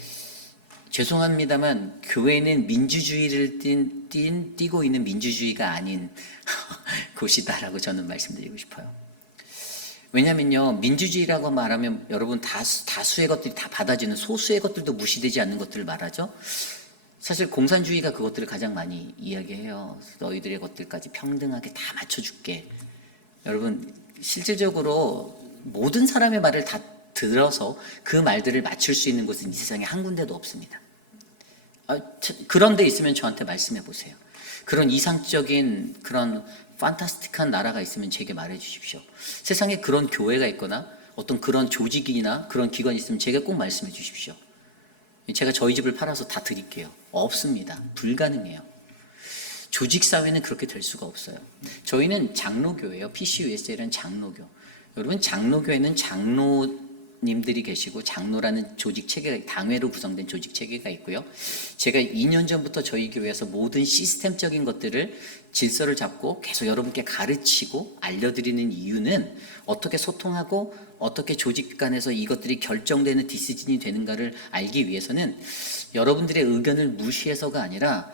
죄송합니다만 교회는 민주주의를 띠고 있는 민주주의가 아닌 곳이다라고 저는 말씀드리고 싶어요. 왜냐면요, 민주주의라고 말하면 여러분 다수의 것들이 다 받아지는, 소수의 것들도 무시되지 않는 것들을 말하죠. 사실 공산주의가 그것들을 가장 많이 이야기해요. 너희들의 것들까지 평등하게 다 맞춰줄게. 여러분, 실질적으로 모든 사람의 말을 다 들어서 그 말들을 맞출 수 있는 곳은 이 세상에 한 군데도 없습니다. 그런 데 있으면 저한테 말씀해 보세요. 그런 이상적인 그런 판타스틱한 나라가 있으면 제게 말해 주십시오. 세상에 그런 교회가 있거나 어떤 그런 조직이나 그런 기관이 있으면 제게 꼭 말씀해 주십시오. 제가 저희 집을 팔아서 다 드릴게요. 없습니다. 불가능해요. 조직사회는 그렇게 될 수가 없어요. 저희는 장로교예요. PCUSL은 장로교. 여러분, 장로교회는 장로님들이 계시고 장로라는 조직체계가, 당회로 구성된 조직체계가 있고요. 제가 2년 전부터 저희 교회에서 모든 시스템적인 것들을 질서를 잡고 계속 여러분께 가르치고 알려드리는 이유는 어떻게 소통하고 어떻게 조직 간에서 이것들이 결정되는 디시전이 되는가를 알기 위해서는 여러분들의 의견을 무시해서가 아니라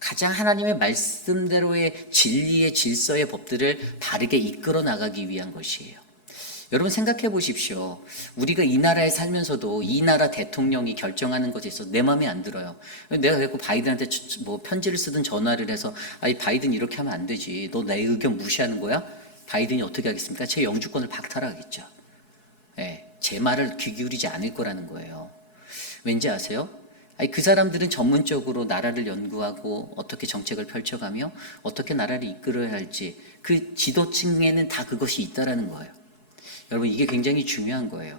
가장 하나님의 말씀대로의 진리의 질서의 법들을 바르게 이끌어 나가기 위한 것이에요. 여러분 생각해 보십시오. 우리가 이 나라에 살면서도 이 나라 대통령이 결정하는 것에 있어서 내 마음에 안 들어요. 내가 그래서 바이든한테 뭐 편지를 쓰든 전화를 해서 아이 바이든 이렇게 하면 안 되지. 너 내 의견 무시하는 거야? 바이든이 어떻게 하겠습니까? 제 영주권을 박탈하겠죠. 네, 제 말을 귀 기울이지 않을 거라는 거예요. 왠지 아세요? 그 사람들은 전문적으로 나라를 연구하고 어떻게 정책을 펼쳐가며 어떻게 나라를 이끌어야 할지 그 지도층에는 다 그것이 있다라는 거예요. 여러분, 이게 굉장히 중요한 거예요.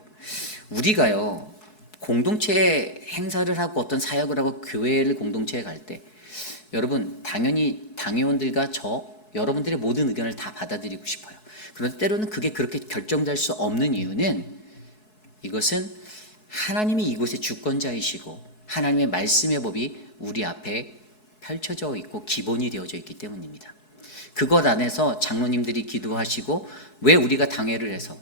우리가요, 공동체 행사를 하고 어떤 사역을 하고 교회를 공동체에 갈 때 여러분 당연히 당회원들과 여러분들의 모든 의견을 다 받아들이고 싶어요. 그런데 때로는 그게 그렇게 결정될 수 없는 이유는 이것은 하나님이 이곳의 주권자이시고 하나님의 말씀의 법이 우리 앞에 펼쳐져 있고 기본이 되어져 있기 때문입니다. 그것 안에서 장로님들이 기도하시고 왜 우리가 당회를 해서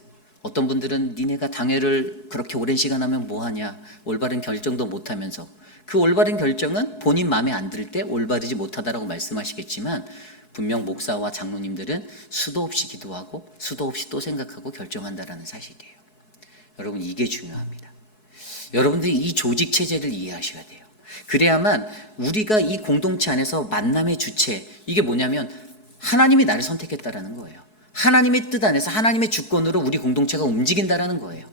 어떤 분들은 니네가 당회를 그렇게 오랜 시간 하면 뭐하냐 올바른 결정도 못하면서 그 올바른 결정은 본인 마음에 안 들 때 올바르지 못하다라고 말씀하시겠지만 분명 목사와 장로님들은 수도 없이 기도하고 수도 없이 또 생각하고 결정한다라는 사실이에요. 여러분 이게 중요합니다. 여러분들이 이 조직 체제를 이해하셔야 돼요. 그래야만 우리가 이 공동체 안에서 만남의 주체 이게 뭐냐면 하나님이 나를 선택했다라는 거예요. 하나님의 뜻 안에서 하나님의 주권으로 우리 공동체가 움직인다라는 거예요.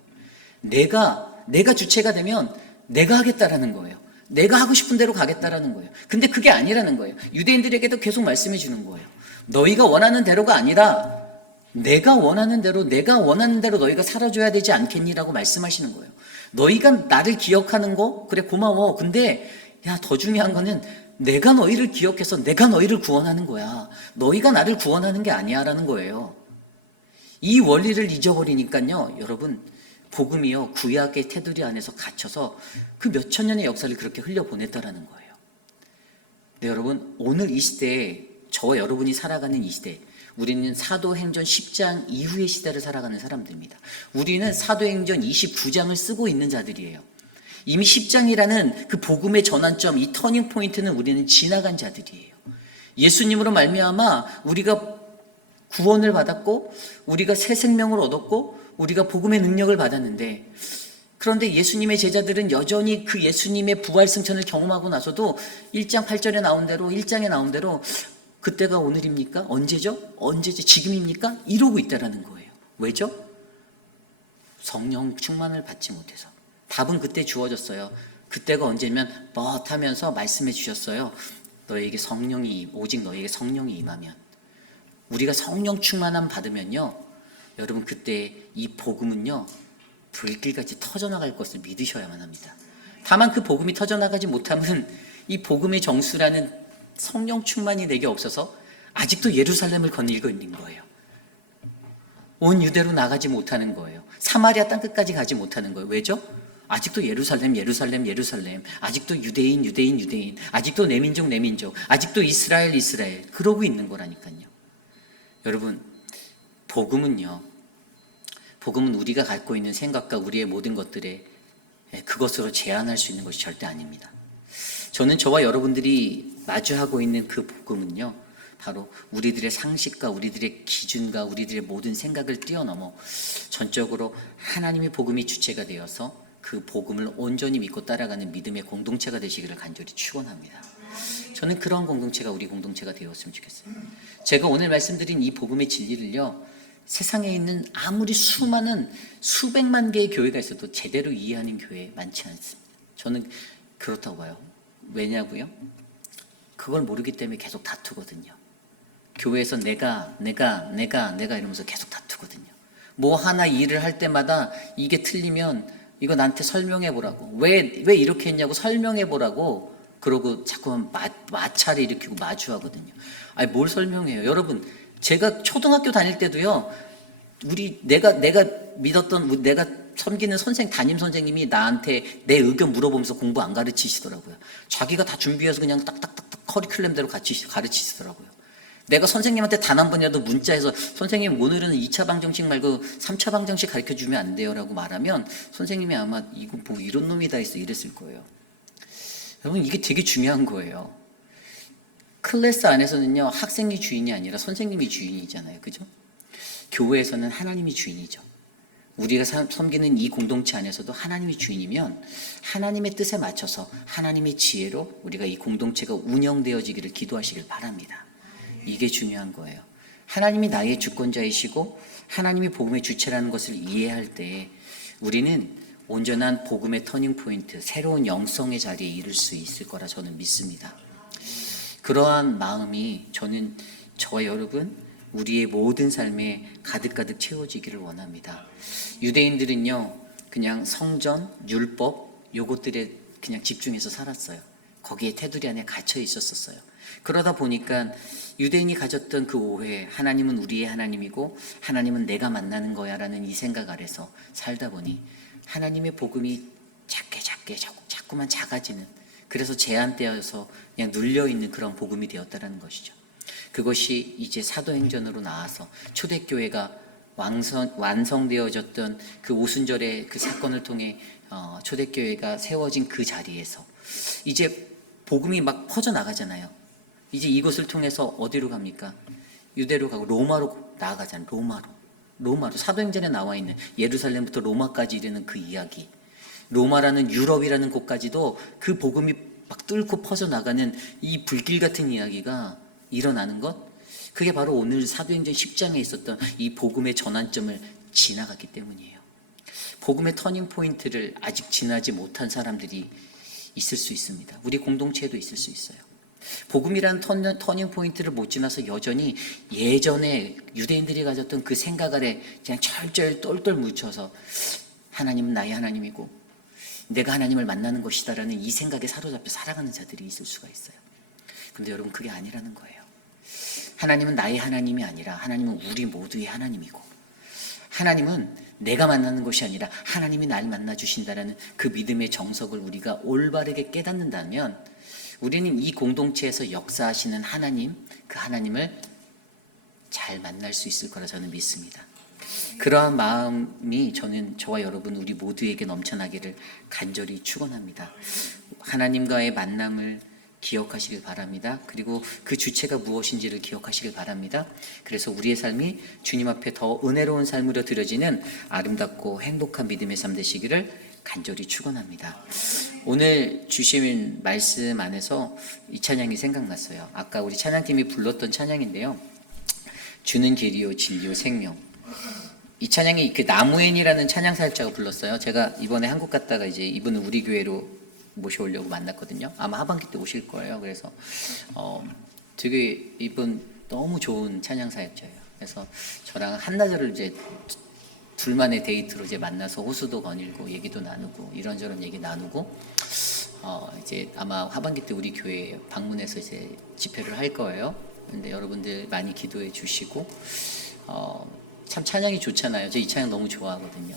내가 주체가 되면 내가 하겠다라는 거예요. 내가 하고 싶은 대로 가겠다라는 거예요. 근데 그게 아니라는 거예요. 유대인들에게도 계속 말씀해 주는 거예요. 너희가 원하는 대로가 아니라 내가 원하는 대로 너희가 살아줘야 되지 않겠니라고 말씀하시는 거예요. 너희가 나를 기억하는 거 그래 고마워. 근데 더 중요한 거는 내가 너희를 기억해서 내가 너희를 구원하는 거야. 너희가 나를 구원하는 게 아니야 라는 거예요. 이 원리를 잊어버리니까요 여러분 복음이요 구약의 테두리 안에서 갇혀서 그 몇천 년의 역사를 그렇게 흘려보냈다라는 거예요. 네, 여러분 오늘 이 시대에 저와 여러분이 살아가는 이 시대 우리는 사도행전 10장 이후의 시대를 살아가는 사람들입니다. 우리는 사도행전 29장을 쓰고 있는 자들이에요. 이미 10장이라는 그 복음의 전환점 이 터닝 포인트는 우리는 지나간 자들이에요. 예수님으로 말미암아 우리가 구원을 받았고 우리가 새 생명을 얻었고 우리가 복음의 능력을 받았는데 그런데 예수님의 제자들은 여전히 그 예수님의 부활 승천을 경험하고 나서도 1장 8절에 나온 대로 1장에 나온 대로 그때가 오늘입니까? 언제죠? 지금입니까? 이러고 있다라는 거예요. 왜죠? 성령 충만을 받지 못해서. 답은 그때 주어졌어요. 그때가 언제면 뻗하면서 말씀해 주셨어요. 오직 너에게 성령이 임하면 우리가 성령 충만함 받으면요 여러분 그때 이 복음은요 불길같이 터져나갈 것을 믿으셔야만 합니다. 다만 그 복음이 터져나가지 못하면 이 복음의 정수라는 성령 충만이 내게 없어서 아직도 예루살렘을 거닐고 있는 거예요. 온 유대로 나가지 못하는 거예요. 사마리아 땅끝까지 가지 못하는 거예요. 왜죠? 아직도 예루살렘 아직도 유대인 아직도 내 민족 아직도 이스라엘 그러고 있는 거라니까요. 여러분 복음은 우리가 갖고 있는 생각과 우리의 모든 것들에 그것으로 제한할 수 있는 것이 절대 아닙니다. 저는 저와 여러분들이 마주하고 있는 그 복음은요 바로 우리들의 상식과 우리들의 기준과 우리들의 모든 생각을 뛰어넘어 전적으로 하나님의 복음이 주체가 되어서 그 복음을 온전히 믿고 따라가는 믿음의 공동체가 되시기를 간절히 축원합니다. 저는 그런 공동체가 우리 공동체가 되었으면 좋겠어요. 제가 오늘 말씀드린 이 복음의 진리를요 세상에 있는 아무리 수백만 개의 교회가 있어도 제대로 이해하는 교회 많지 않습니다. 저는 그렇다고 봐요. 왜냐고요? 그걸 모르기 때문에 계속 다투거든요. 교회에서 내가 이러면서 계속 다투거든요. 뭐 하나 일을 할 때마다 이게 틀리면 이거 나한테 설명해 보라고. 왜 이렇게 했냐고 설명해 보라고. 그러고 자꾸 마찰을 일으키고 마주하거든요. 아니 뭘 설명해요? 여러분 제가 초등학교 다닐 때도요. 내가 믿었던 내가 섬기는 담임 선생님이 나한테 내 의견 물어보면서 공부 안 가르치시더라고요. 자기가 다 준비해서 그냥 딱딱딱딱 커리큘럼대로 가르치시더라고요. 내가 선생님한테 단 한 번이라도 문자해서 선생님 오늘은 2차 방정식 말고 3차 방정식 가르쳐주면 안 돼요 라고 말하면 선생님이 아마 이거 뭐 이런 놈이 다 있어 이랬을 거예요. 여러분 이게 되게 중요한 거예요. 클래스 안에서는요 학생이 주인이 아니라 선생님이 주인이잖아요. 그죠? 교회에서는 하나님이 주인이죠. 우리가 섬기는 이 공동체 안에서도 하나님이 주인이면 하나님의 뜻에 맞춰서 하나님의 지혜로 우리가 이 공동체가 운영되어지기를 기도하시길 바랍니다. 이게 중요한 거예요. 하나님이 나의 주권자이시고 하나님이 복음의 주체라는 것을 이해할 때 우리는 온전한 복음의 터닝포인트, 새로운 영성의 자리에 이를 수 있을 거라 저는 믿습니다. 그러한 마음이 저는 저와 여러분 우리의 모든 삶에 가득가득 채워지기를 원합니다. 유대인들은요 그냥 성전, 율법 요것들에 그냥 집중해서 살았어요. 거기에 테두리 안에 갇혀 있었어요. 그러다 보니까 유대인이 가졌던 그 오해, 하나님은 우리의 하나님이고 하나님은 내가 만나는 거야 라는 이 생각 아래서 살다 보니 하나님의 복음이 자꾸만 작아지는, 그래서 제한되어서 그냥 눌려있는 그런 복음이 되었다는 것이죠. 그것이 이제 사도행전으로 나와서 초대교회가 완성되어졌던 그 오순절의 그 사건을 통해 초대교회가 세워진 그 자리에서 이제 복음이 막 퍼져나가잖아요. 이제 이것을 통해서 어디로 갑니까? 유대로 가고 로마로 나아가잖아요. 로마로 사도행전에 나와 있는 예루살렘부터 로마까지 이르는 그 이야기, 로마라는 유럽이라는 곳까지도 그 복음이 막 뚫고 퍼져나가는 이 불길 같은 이야기가 일어나는 것, 그게 바로 오늘 사도행전 10장에 있었던 이 복음의 전환점을 지나갔기 때문이에요. 복음의 터닝 포인트를 아직 지나지 못한 사람들이 있을 수 있습니다. 우리 공동체에도 있을 수 있어요. 복음이라는 터닝 포인트를 못 지나서 여전히 예전에 유대인들이 가졌던 그 생각 아래 그냥 철저히 똘똘 묻혀서 하나님은 나의 하나님이고 내가 하나님을 만나는 것이다라는 이 생각에 사로잡혀 살아가는 자들이 있을 수가 있어요. 그런데 여러분, 그게 아니라는 거예요. 하나님은 나의 하나님이 아니라 하나님은 우리 모두의 하나님이고, 하나님은 내가 만나는 것이 아니라 하나님이 날 만나 주신다라는 그 믿음의 정석을 우리가 올바르게 깨닫는다면 우리는 이 공동체에서 역사하시는 하나님, 그 하나님을 잘 만날 수 있을 거라 저는 믿습니다. 그러한 마음이 저와 여러분 우리 모두에게 넘쳐나기를 간절히 축원합니다. 하나님과의 만남을 기억하시길 바랍니다. 그리고 그 주체가 무엇인지를 기억하시길 바랍니다. 그래서 우리의 삶이 주님 앞에 더 은혜로운 삶으로 드려지는 아름답고 행복한 믿음의 삶 되시기를 간절히 축원합니다. 오늘 주신 말씀 안에서 이 찬양이 생각났어요. 아까 우리 찬양팀이 불렀던 찬양인데요. 주는 길이요 진리요 생명. 이 찬양이 그 나무엔이라는 찬양 사역자가 불렀어요. 제가 이번에 한국 갔다가 이제 이분을 우리 교회로 모셔오려고 만났거든요. 아마 하반기 때 오실 거예요. 그래서 되게 이분 너무 좋은 찬양 사역자예요. 그래서 저랑 한나절을 이제 둘만의 데이트로 이제 만나서 호수도 거닐고 얘기도 나누고 이런저런 얘기 나누고 이제 아마 하반기 때 우리 교회에 방문해서 이제 집회를 할 거예요. 근데 여러분들 많이 기도해 주시고 참 찬양이 좋잖아요. 저 이 찬양 너무 좋아하거든요.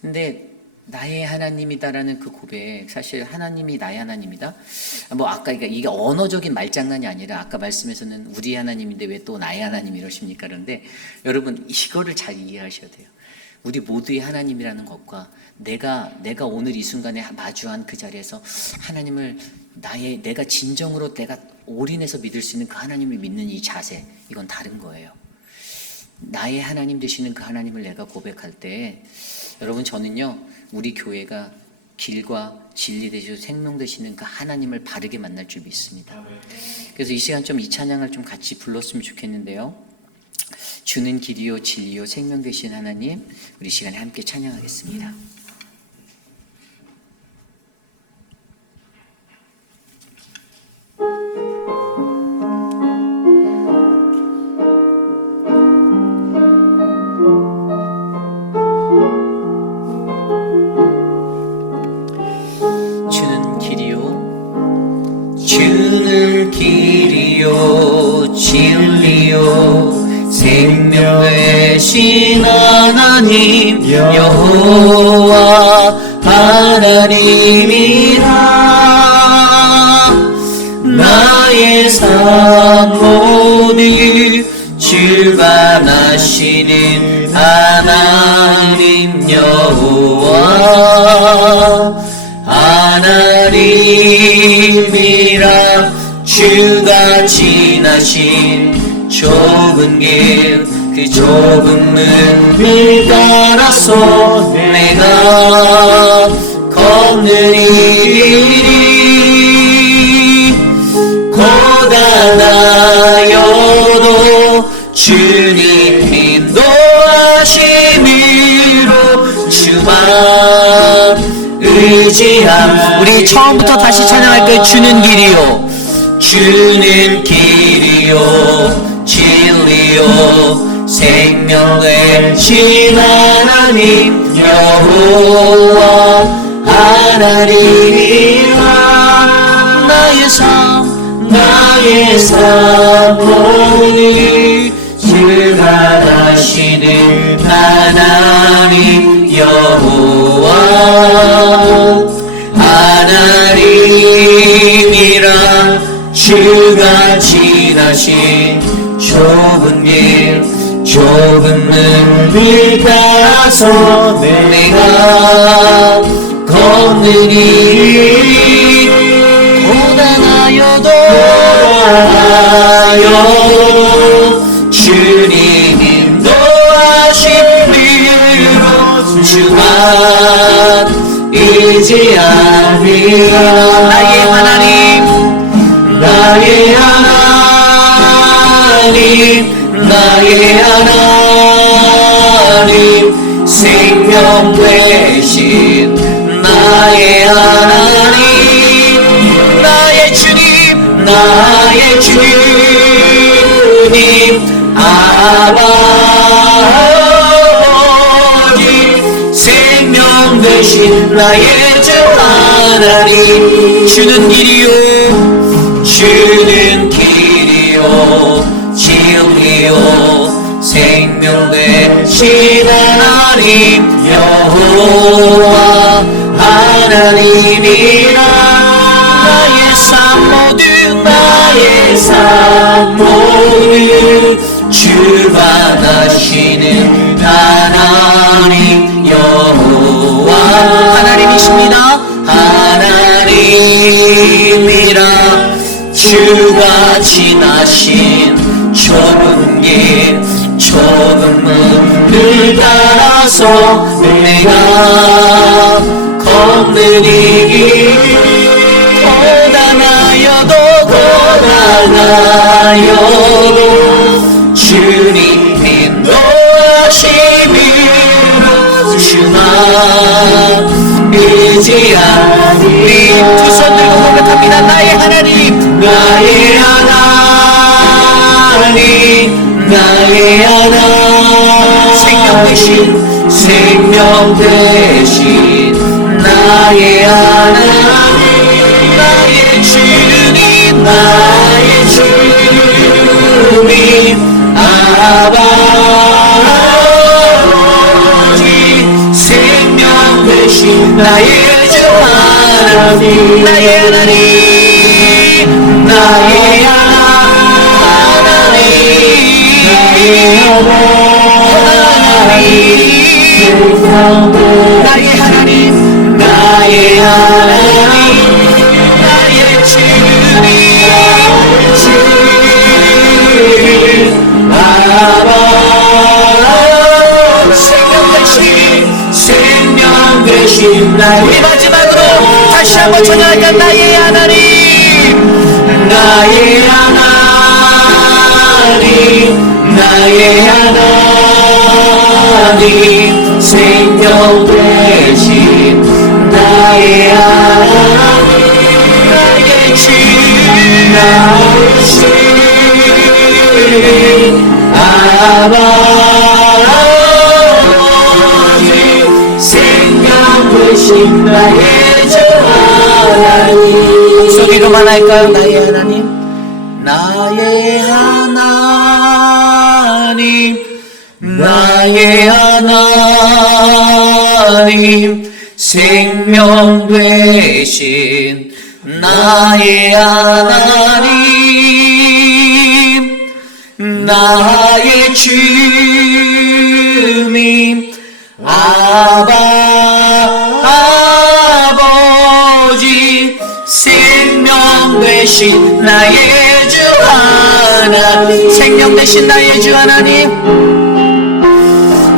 근데 나의 하나님이다라는 그 고백, 사실 하나님이 나의 하나님이다. 뭐 아까 이게 언어적인 말장난이 아니라 아까 말씀에서는 우리 하나님인데 왜 또 나의 하나님 이러십니까? 그런데 여러분 이거를 잘 이해하셔야 돼요. 우리 모두의 하나님이라는 것과 내가 오늘 이 순간에 마주한 그 자리에서 하나님을 내가 진정으로 내가 올인해서 믿을 수 있는 그 하나님을 믿는 이 자세, 이건 다른 거예요. 나의 하나님 되시는 그 하나님을 내가 고백할 때 여러분, 저는요 우리 교회가 길과 진리 되시고 생명 되시는 그 하나님을 바르게 만날 줄 믿습니다. 그래서 이 시간 좀 이 찬양을 좀 같이 불렀으면 좋겠는데요. 주는 길이요 진리요 생명 되신 하나님, 우리 시간에 함께 찬양하겠습니다. 주는 길이요 진리요 생명 되신 하나님 여호와 하나님이라. 나의 삶 모두 주관하시는 하나님 여호와 하나님이라. 주가 지나신 좁은 길, 그 좁은 문을 따라서 내가 걷느니 고단하여도 주님 인도하심으로 주만 의지함. 우리 처음부터 다시 찬양할까요? 주는 길이요 주는 길이요 진리요 생명 되신 하나님 여호와 하나님이라 나의 삶을 주관하시는 하나님 여호와 하나님이라 주가 지나신 좁은 길 좁은 문을 따라서 내가 걷느니 고단하여도 주님 인도하심으로 주만 의지하리라 나의 하나님 생명 되신 나의 하나님 나의 주님 아버지 생명 되신 나의 주 하나님 주는 길이요 진리요 생명 되신 하나님 여호와 하나님이라 나의 삶 모두 주관하시는 하나님 여호와 하나님이십니다 하나님이라 주가 지나신 좁은 길 좁은 문을 따라서 내가 걷느니 고단하여도 주님 인도하심으로 주만 의지하니 두 손 들고 고백합니다 나의 하나님 생명 대신 나의 하나님 나의 주님 아버지 생명 되신 나의 주 하나님 나의 하나님 우리 마지막으로 다시 한번 전화할까 나의 하나님 생명 되신 나의 하나님 나의 주님 아버지 생명 되신 나의 주 하나님 목소리로만 할까요? 나의 하나님 생명 되신 나의 하나님 나의 주님 아버지 생명 되신 나의 주 하나님 생명 되신 나의 주 하나님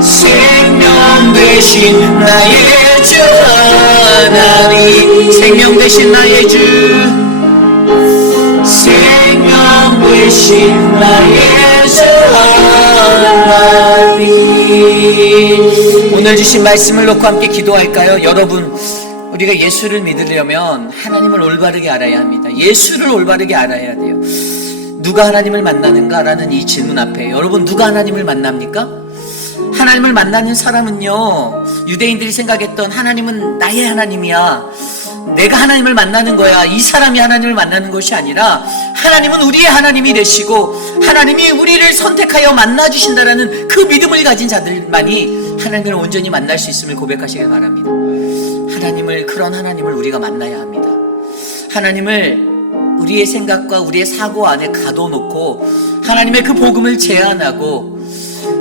생명 되신 나의 주 하나님 생명 되신 나의 주 생명 되신 나의 주 하나님 오늘 주신 말씀을 놓고 함께 기도할까요? 여러분 우리가 예수를 믿으려면 하나님을 올바르게 알아야 합니다. 예수를 올바르게 알아야 돼요. 누가 하나님을 만나는가? 라는 이 질문 앞에 여러분 누가 하나님을 만납니까? 하나님을 만나는 사람은요 유대인들이 생각했던 하나님은 나의 하나님이야, 내가 하나님을 만나는 거야, 이 사람이 하나님을 만나는 것이 아니라 하나님은 우리의 하나님이 되시고 하나님이 우리를 선택하여 만나주신다라는 그 믿음을 가진 자들만이 하나님을 온전히 만날 수 있음을 고백하시길 바랍니다. 그런 하나님을 우리가 만나야 합니다. 하나님을 우리의 생각과 우리의 사고 안에 가둬놓고 하나님의 그 복음을 제한하고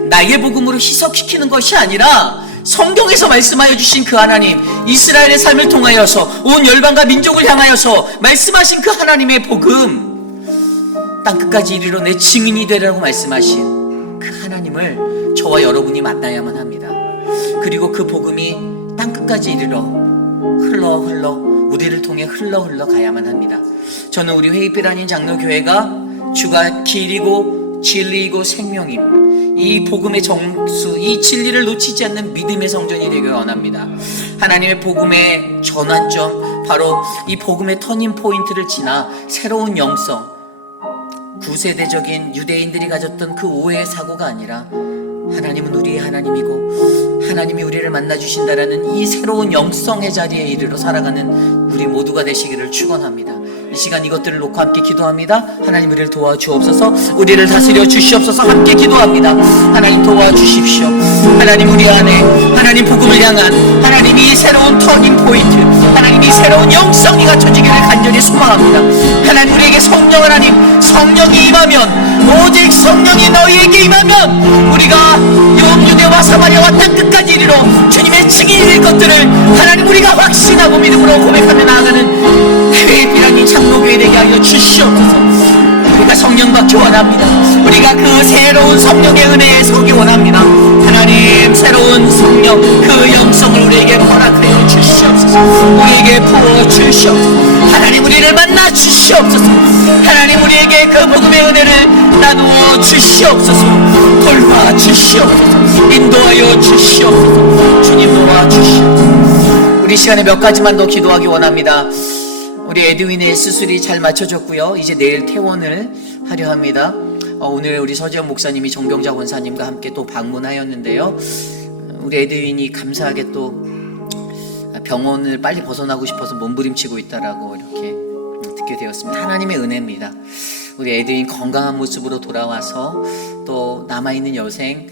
나의 복음으로 희석시키는 것이 아니라 성경에서 말씀하여 주신 그 하나님, 이스라엘의 삶을 통하여서 온 열방과 민족을 향하여서 말씀하신 그 하나님의 복음, 땅끝까지 이르러 내 증인이 되라고 말씀하신 그 하나님을 저와 여러분이 만나야만 합니다. 그리고 그 복음이 땅끝까지 이르러 흘러 우리를 통해 흘러 가야만 합니다. 저는 우리 회의빛 아닌 장로교회가 주가 길이고 진리이고 생명임, 이 복음의 정수, 이 진리를 놓치지 않는 믿음의 성전이 되길 원합니다. 하나님의 복음의 전환점, 바로 이 복음의 터닝 포인트를 지나 새로운 영성, 구세대적인 유대인들이 가졌던 그 오해의 사고가 아니라 하나님은 우리의 하나님이고 하나님이 우리를 만나주신다라는 이 새로운 영성의 자리에 이르러 살아가는 우리 모두가 되시기를 축원합니다. 이 시간 이것들을 놓고 함께 기도합니다. 하나님 우리를 도와주옵소서, 우리를 다스려 주시옵소서. 함께 기도합니다. 하나님 도와주십시오. 하나님 우리 안에 하나님 복음을 향한 하나님이 새로운 터닝 포인트, 하나님이 새로운 영성이 갖춰지기를 간절히 소망합니다. 하나님 우리에게 성령 하나님, 성령이 임하면, 오직 성령이 너희에게 임하면 우리가 유대와 사마리아와 땅끝까지 이르러 주님의 증인이 될 것들을 하나님 우리가 확신하고 믿음으로 고백하며 나아가는 회의빛 아닌 장로교회 되게 하여 주시옵소서. 우리가 성령 받기 원합니다. 우리가 그 새로운 성령의 은혜에 서기 원합니다. 하나님 새로운 성령, 그 영성을 우리에게 허락하여 주시옵소서. 우리에게 부어 주시옵소서. 하나님 우리를 만나 주시옵소서. 하나님 우리에게 그 복음의 은혜를 나누어 주시옵소서. 돌봐 주시옵소서. 인도하여 주시옵소서. 주님 도와주시옵소서. 우리 시간에 몇 가지만 더 기도하기 원합니다. 우리 에드윈의 수술이 잘 맞춰졌고요. 이제 내일 퇴원을 하려 합니다. 오늘 우리 서재원 목사님이 정경자 원사님과 함께 또 방문하였는데요. 우리 에드윈이 감사하게 또 병원을 빨리 벗어나고 싶어서 몸부림치고 있다라고 이렇게 듣게 되었습니다. 하나님의 은혜입니다. 우리 에드윈 건강한 모습으로 돌아와서 또 남아있는 여생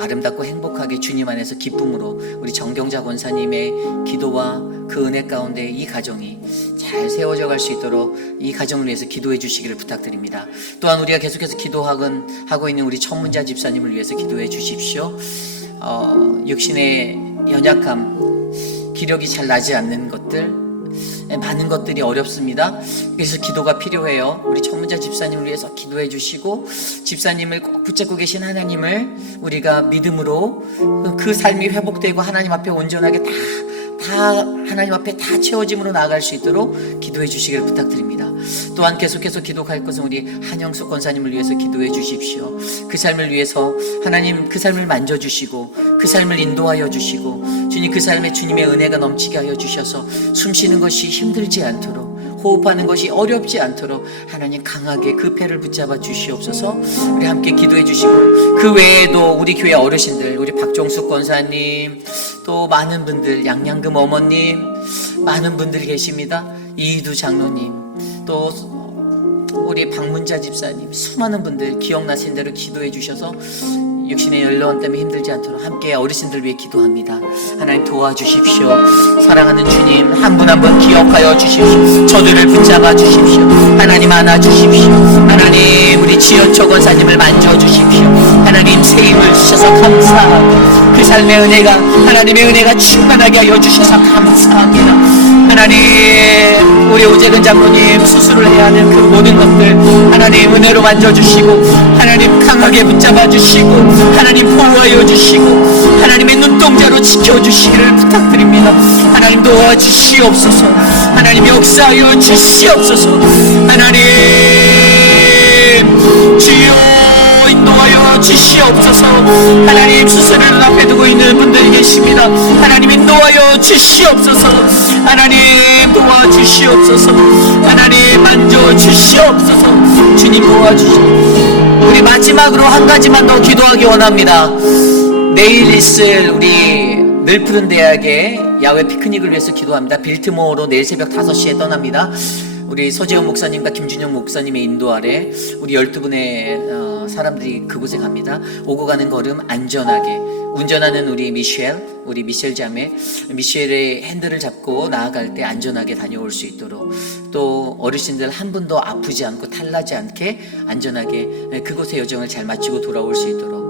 아름답고 행복하게 주님 안에서 기쁨으로 우리 정경자 권사님의 기도와 그 은혜 가운데 이 가정이 잘 세워져 갈 수 있도록 이 가정을 위해서 기도해 주시기를 부탁드립니다. 또한 우리가 계속해서 기도하고 있는 우리 천문자 집사님을 위해서 기도해 주십시오. 육신의 연약함, 기력이 잘 나지 않는 것들, 많은 것들이 어렵습니다. 그래서 기도가 필요해요. 우리 천문자 집사님을 위해서 기도해 주시고, 집사님을 꼭 붙잡고 계신 하나님을 우리가 믿음으로 그 삶이 회복되고 하나님 앞에 온전하게 다 하나님 앞에 다 채워짐으로 나아갈 수 있도록 기도해 주시기를 부탁드립니다. 또한 계속해서 기도할 것은 우리 한영숙 권사님을 위해서 기도해 주십시오. 그 삶을 위해서 하나님 그 삶을 만져주시고 그 삶을 인도하여 주시고, 주님 그 삶에 주님의 은혜가 넘치게 하여 주셔서 숨쉬는 것이 힘들지 않도록, 호흡하는 것이 어렵지 않도록 하나님 강하게 그 패를 붙잡아 주시옵소서. 우리 함께 기도해 주시고, 그 외에도 우리 교회 어르신들, 우리 박종숙 권사님, 또 많은 분들, 양양금 어머님, 많은 분들이 계십니다. 이희두 장로님, 또 우리 박문자 집사님, 수많은 분들 기억나신 대로 기도해 주셔서 육신의 연로함 때문에 힘들지 않도록 함께 어르신들 위해 기도합니다. 하나님 도와주십시오. 사랑하는 주님, 한 분 한 분 기억하여 주십시오. 저들을 붙잡아 주십시오. 하나님 안아주십시오. 하나님 우리 지연초 권사님을 만져주십시오. 하나님 새 힘을 주셔서 감사하고 그 삶의 은혜가, 하나님의 은혜가 충만하게 하여 주셔서 감사합니다. 하나님 우리 오재근 장로님 수술을 해야 하는 그 모든 것들 하나님 은혜로 만져주시고, 하나님 강하게 붙잡아 주시고, 하나님 보호하여 주시고, 하나님의 눈동자로 지켜주시기를 부탁드립니다. 하나님 도와주시옵소서. 하나님 역사하여 주시옵소서. 하나님 주여 인도하여 주시옵소서. 하나님 수술을 눈앞에 두고 있는 분들이 계십니다. 하나님 인도하여 주시옵소서. 하나님 도와주시옵소서. 하나님 만져주시옵소서. 주님 도와주시옵소서. 우리 마지막으로 한 가지만 더 기도하기 원합니다. 내일 있을 우리 늘푸른 대학의 야외 피크닉을 위해서 기도합니다. 빌트모어로 내일 새벽 5시에 떠납니다. 우리 서재원 목사님과 김준영 목사님의 인도 아래 우리 12분의 사람들이 그곳에 갑니다. 오고 가는 걸음 안전하게, 운전하는 우리 미셸 자매, 미셸의 핸들을 잡고 나아갈 때 안전하게 다녀올 수 있도록, 또 어르신들 한 분도 아프지 않고 탈나지 않게 안전하게 그곳의 여정을 잘 마치고 돌아올 수 있도록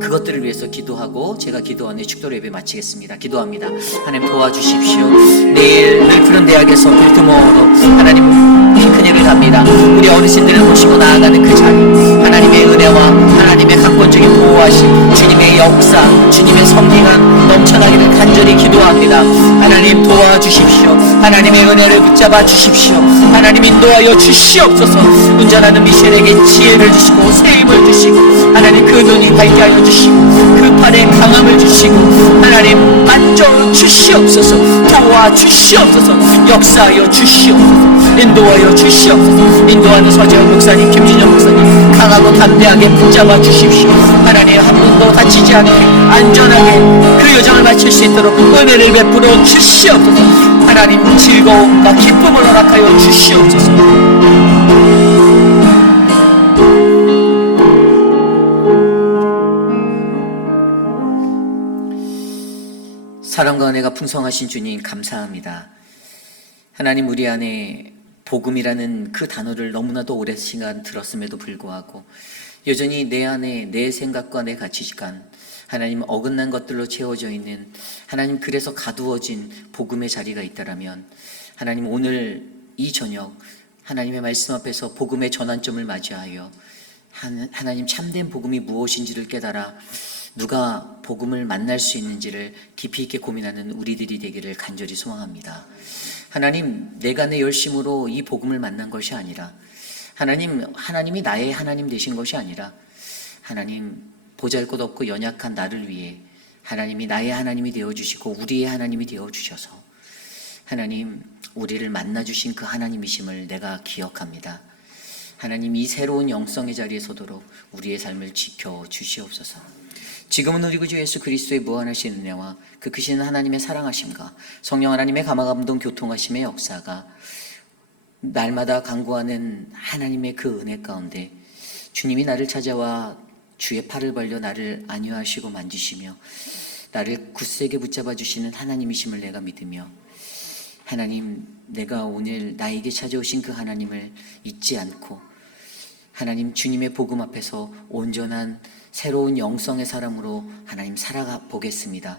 그것들을 위해서 기도하고 제가 기도한 후에 축도 예배 마치겠습니다. 기도합니다. 하나님 도와주십시오. 내일 늘푸른 대학에서 빌트모어로 하나님 피크닉을 갑니다. 우리 어르신들을 모시고 나아가는 그 자리, 하나님의 은혜와 하나님의 강권적인 보호하심, 주님의 역사, 주님의 섭리가 넘쳐나기를 간절히 기도합니다. 하나님 도와주십시오. 하나님의 은혜를 붙잡아 주십시오. 하나님 인도하여 주시옵소서. 운전하는 미셸에게 지혜를 주시고 세임을 주시고, 하나님 그 눈이 밝게 하여 주시고 그 팔에 강함을 주시고, 하나님 만져 주시옵소서. 도와주시옵소서. 역사하여 주시옵소서. 인도하여 주시옵소서. 인도하는 서재원 목사님, 김진영 목사님 강하고 담대하게 붙잡아 주십시오. 하나님 한 분도 다치지 않게 안전하게 그 여정을 마칠 수 있도록 은혜를 베풀어 주시옵소서. 하나님 즐거움과 기쁨을 허락하여 주시옵소서. 사랑과 은혜가 풍성하신 주님 감사합니다. 하나님 우리 안에 복음이라는 그 단어를 너무나도 오랜 시간 들었음에도 불구하고 여전히 내 안에 내 생각과 내 가치관, 하나님 어긋난 것들로 채워져 있는, 하나님 그래서 가두어진 복음의 자리가 있다라면 하나님 오늘 이 저녁 하나님의 말씀 앞에서 복음의 전환점을 맞이하여 하나님 참된 복음이 무엇인지를 깨달아 누가 복음을 만날 수 있는지를 깊이 있게 고민하는 우리들이 되기를 간절히 소망합니다. 하나님, 내가 내 열심으로 이 복음을 만난 것이 아니라 하나님이 나의 하나님 되신 것이 아니라 하나님 보잘것없고 연약한 나를 위해 하나님이 나의 하나님이 되어주시고 우리의 하나님이 되어주셔서 하나님 우리를 만나주신 그 하나님이심을 내가 기억합니다. 하나님 이 새로운 영성의 자리에 서도록 우리의 삶을 지켜주시옵소서. 지금은 우리 구주 예수 그리스도의 무한하신 은혜와 그 크신 하나님의 사랑하심과 성령 하나님의 감화감동 교통하심의 역사가 날마다 간구하는 하나님의 그 은혜 가운데 주님이 나를 찾아와 주의 팔을 벌려 나를 안위하시고 만지시며 나를 굳세게 붙잡아 주시는 하나님이심을 내가 믿으며 하나님 내가 오늘 나에게 찾아오신 그 하나님을 잊지 않고 하나님 주님의 복음 앞에서 온전한 새로운 영성의 사람으로 하나님 살아가 보겠습니다.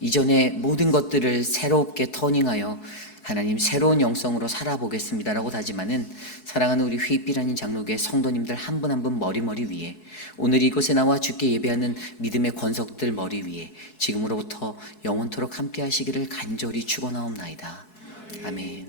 이전의 모든 것들을 새롭게 터닝하여 하나님 새로운 영성으로 살아보겠습니다라고 다짐하는 사랑하는 우리 휘빛라는 장로교회 성도님들 한 분 한 분 머리 위에 오늘 이곳에 나와 주께 예배하는 믿음의 권석들 머리 위에 지금으로부터 영원토록 함께 하시기를 간절히 축원하옵나이다. 아멘.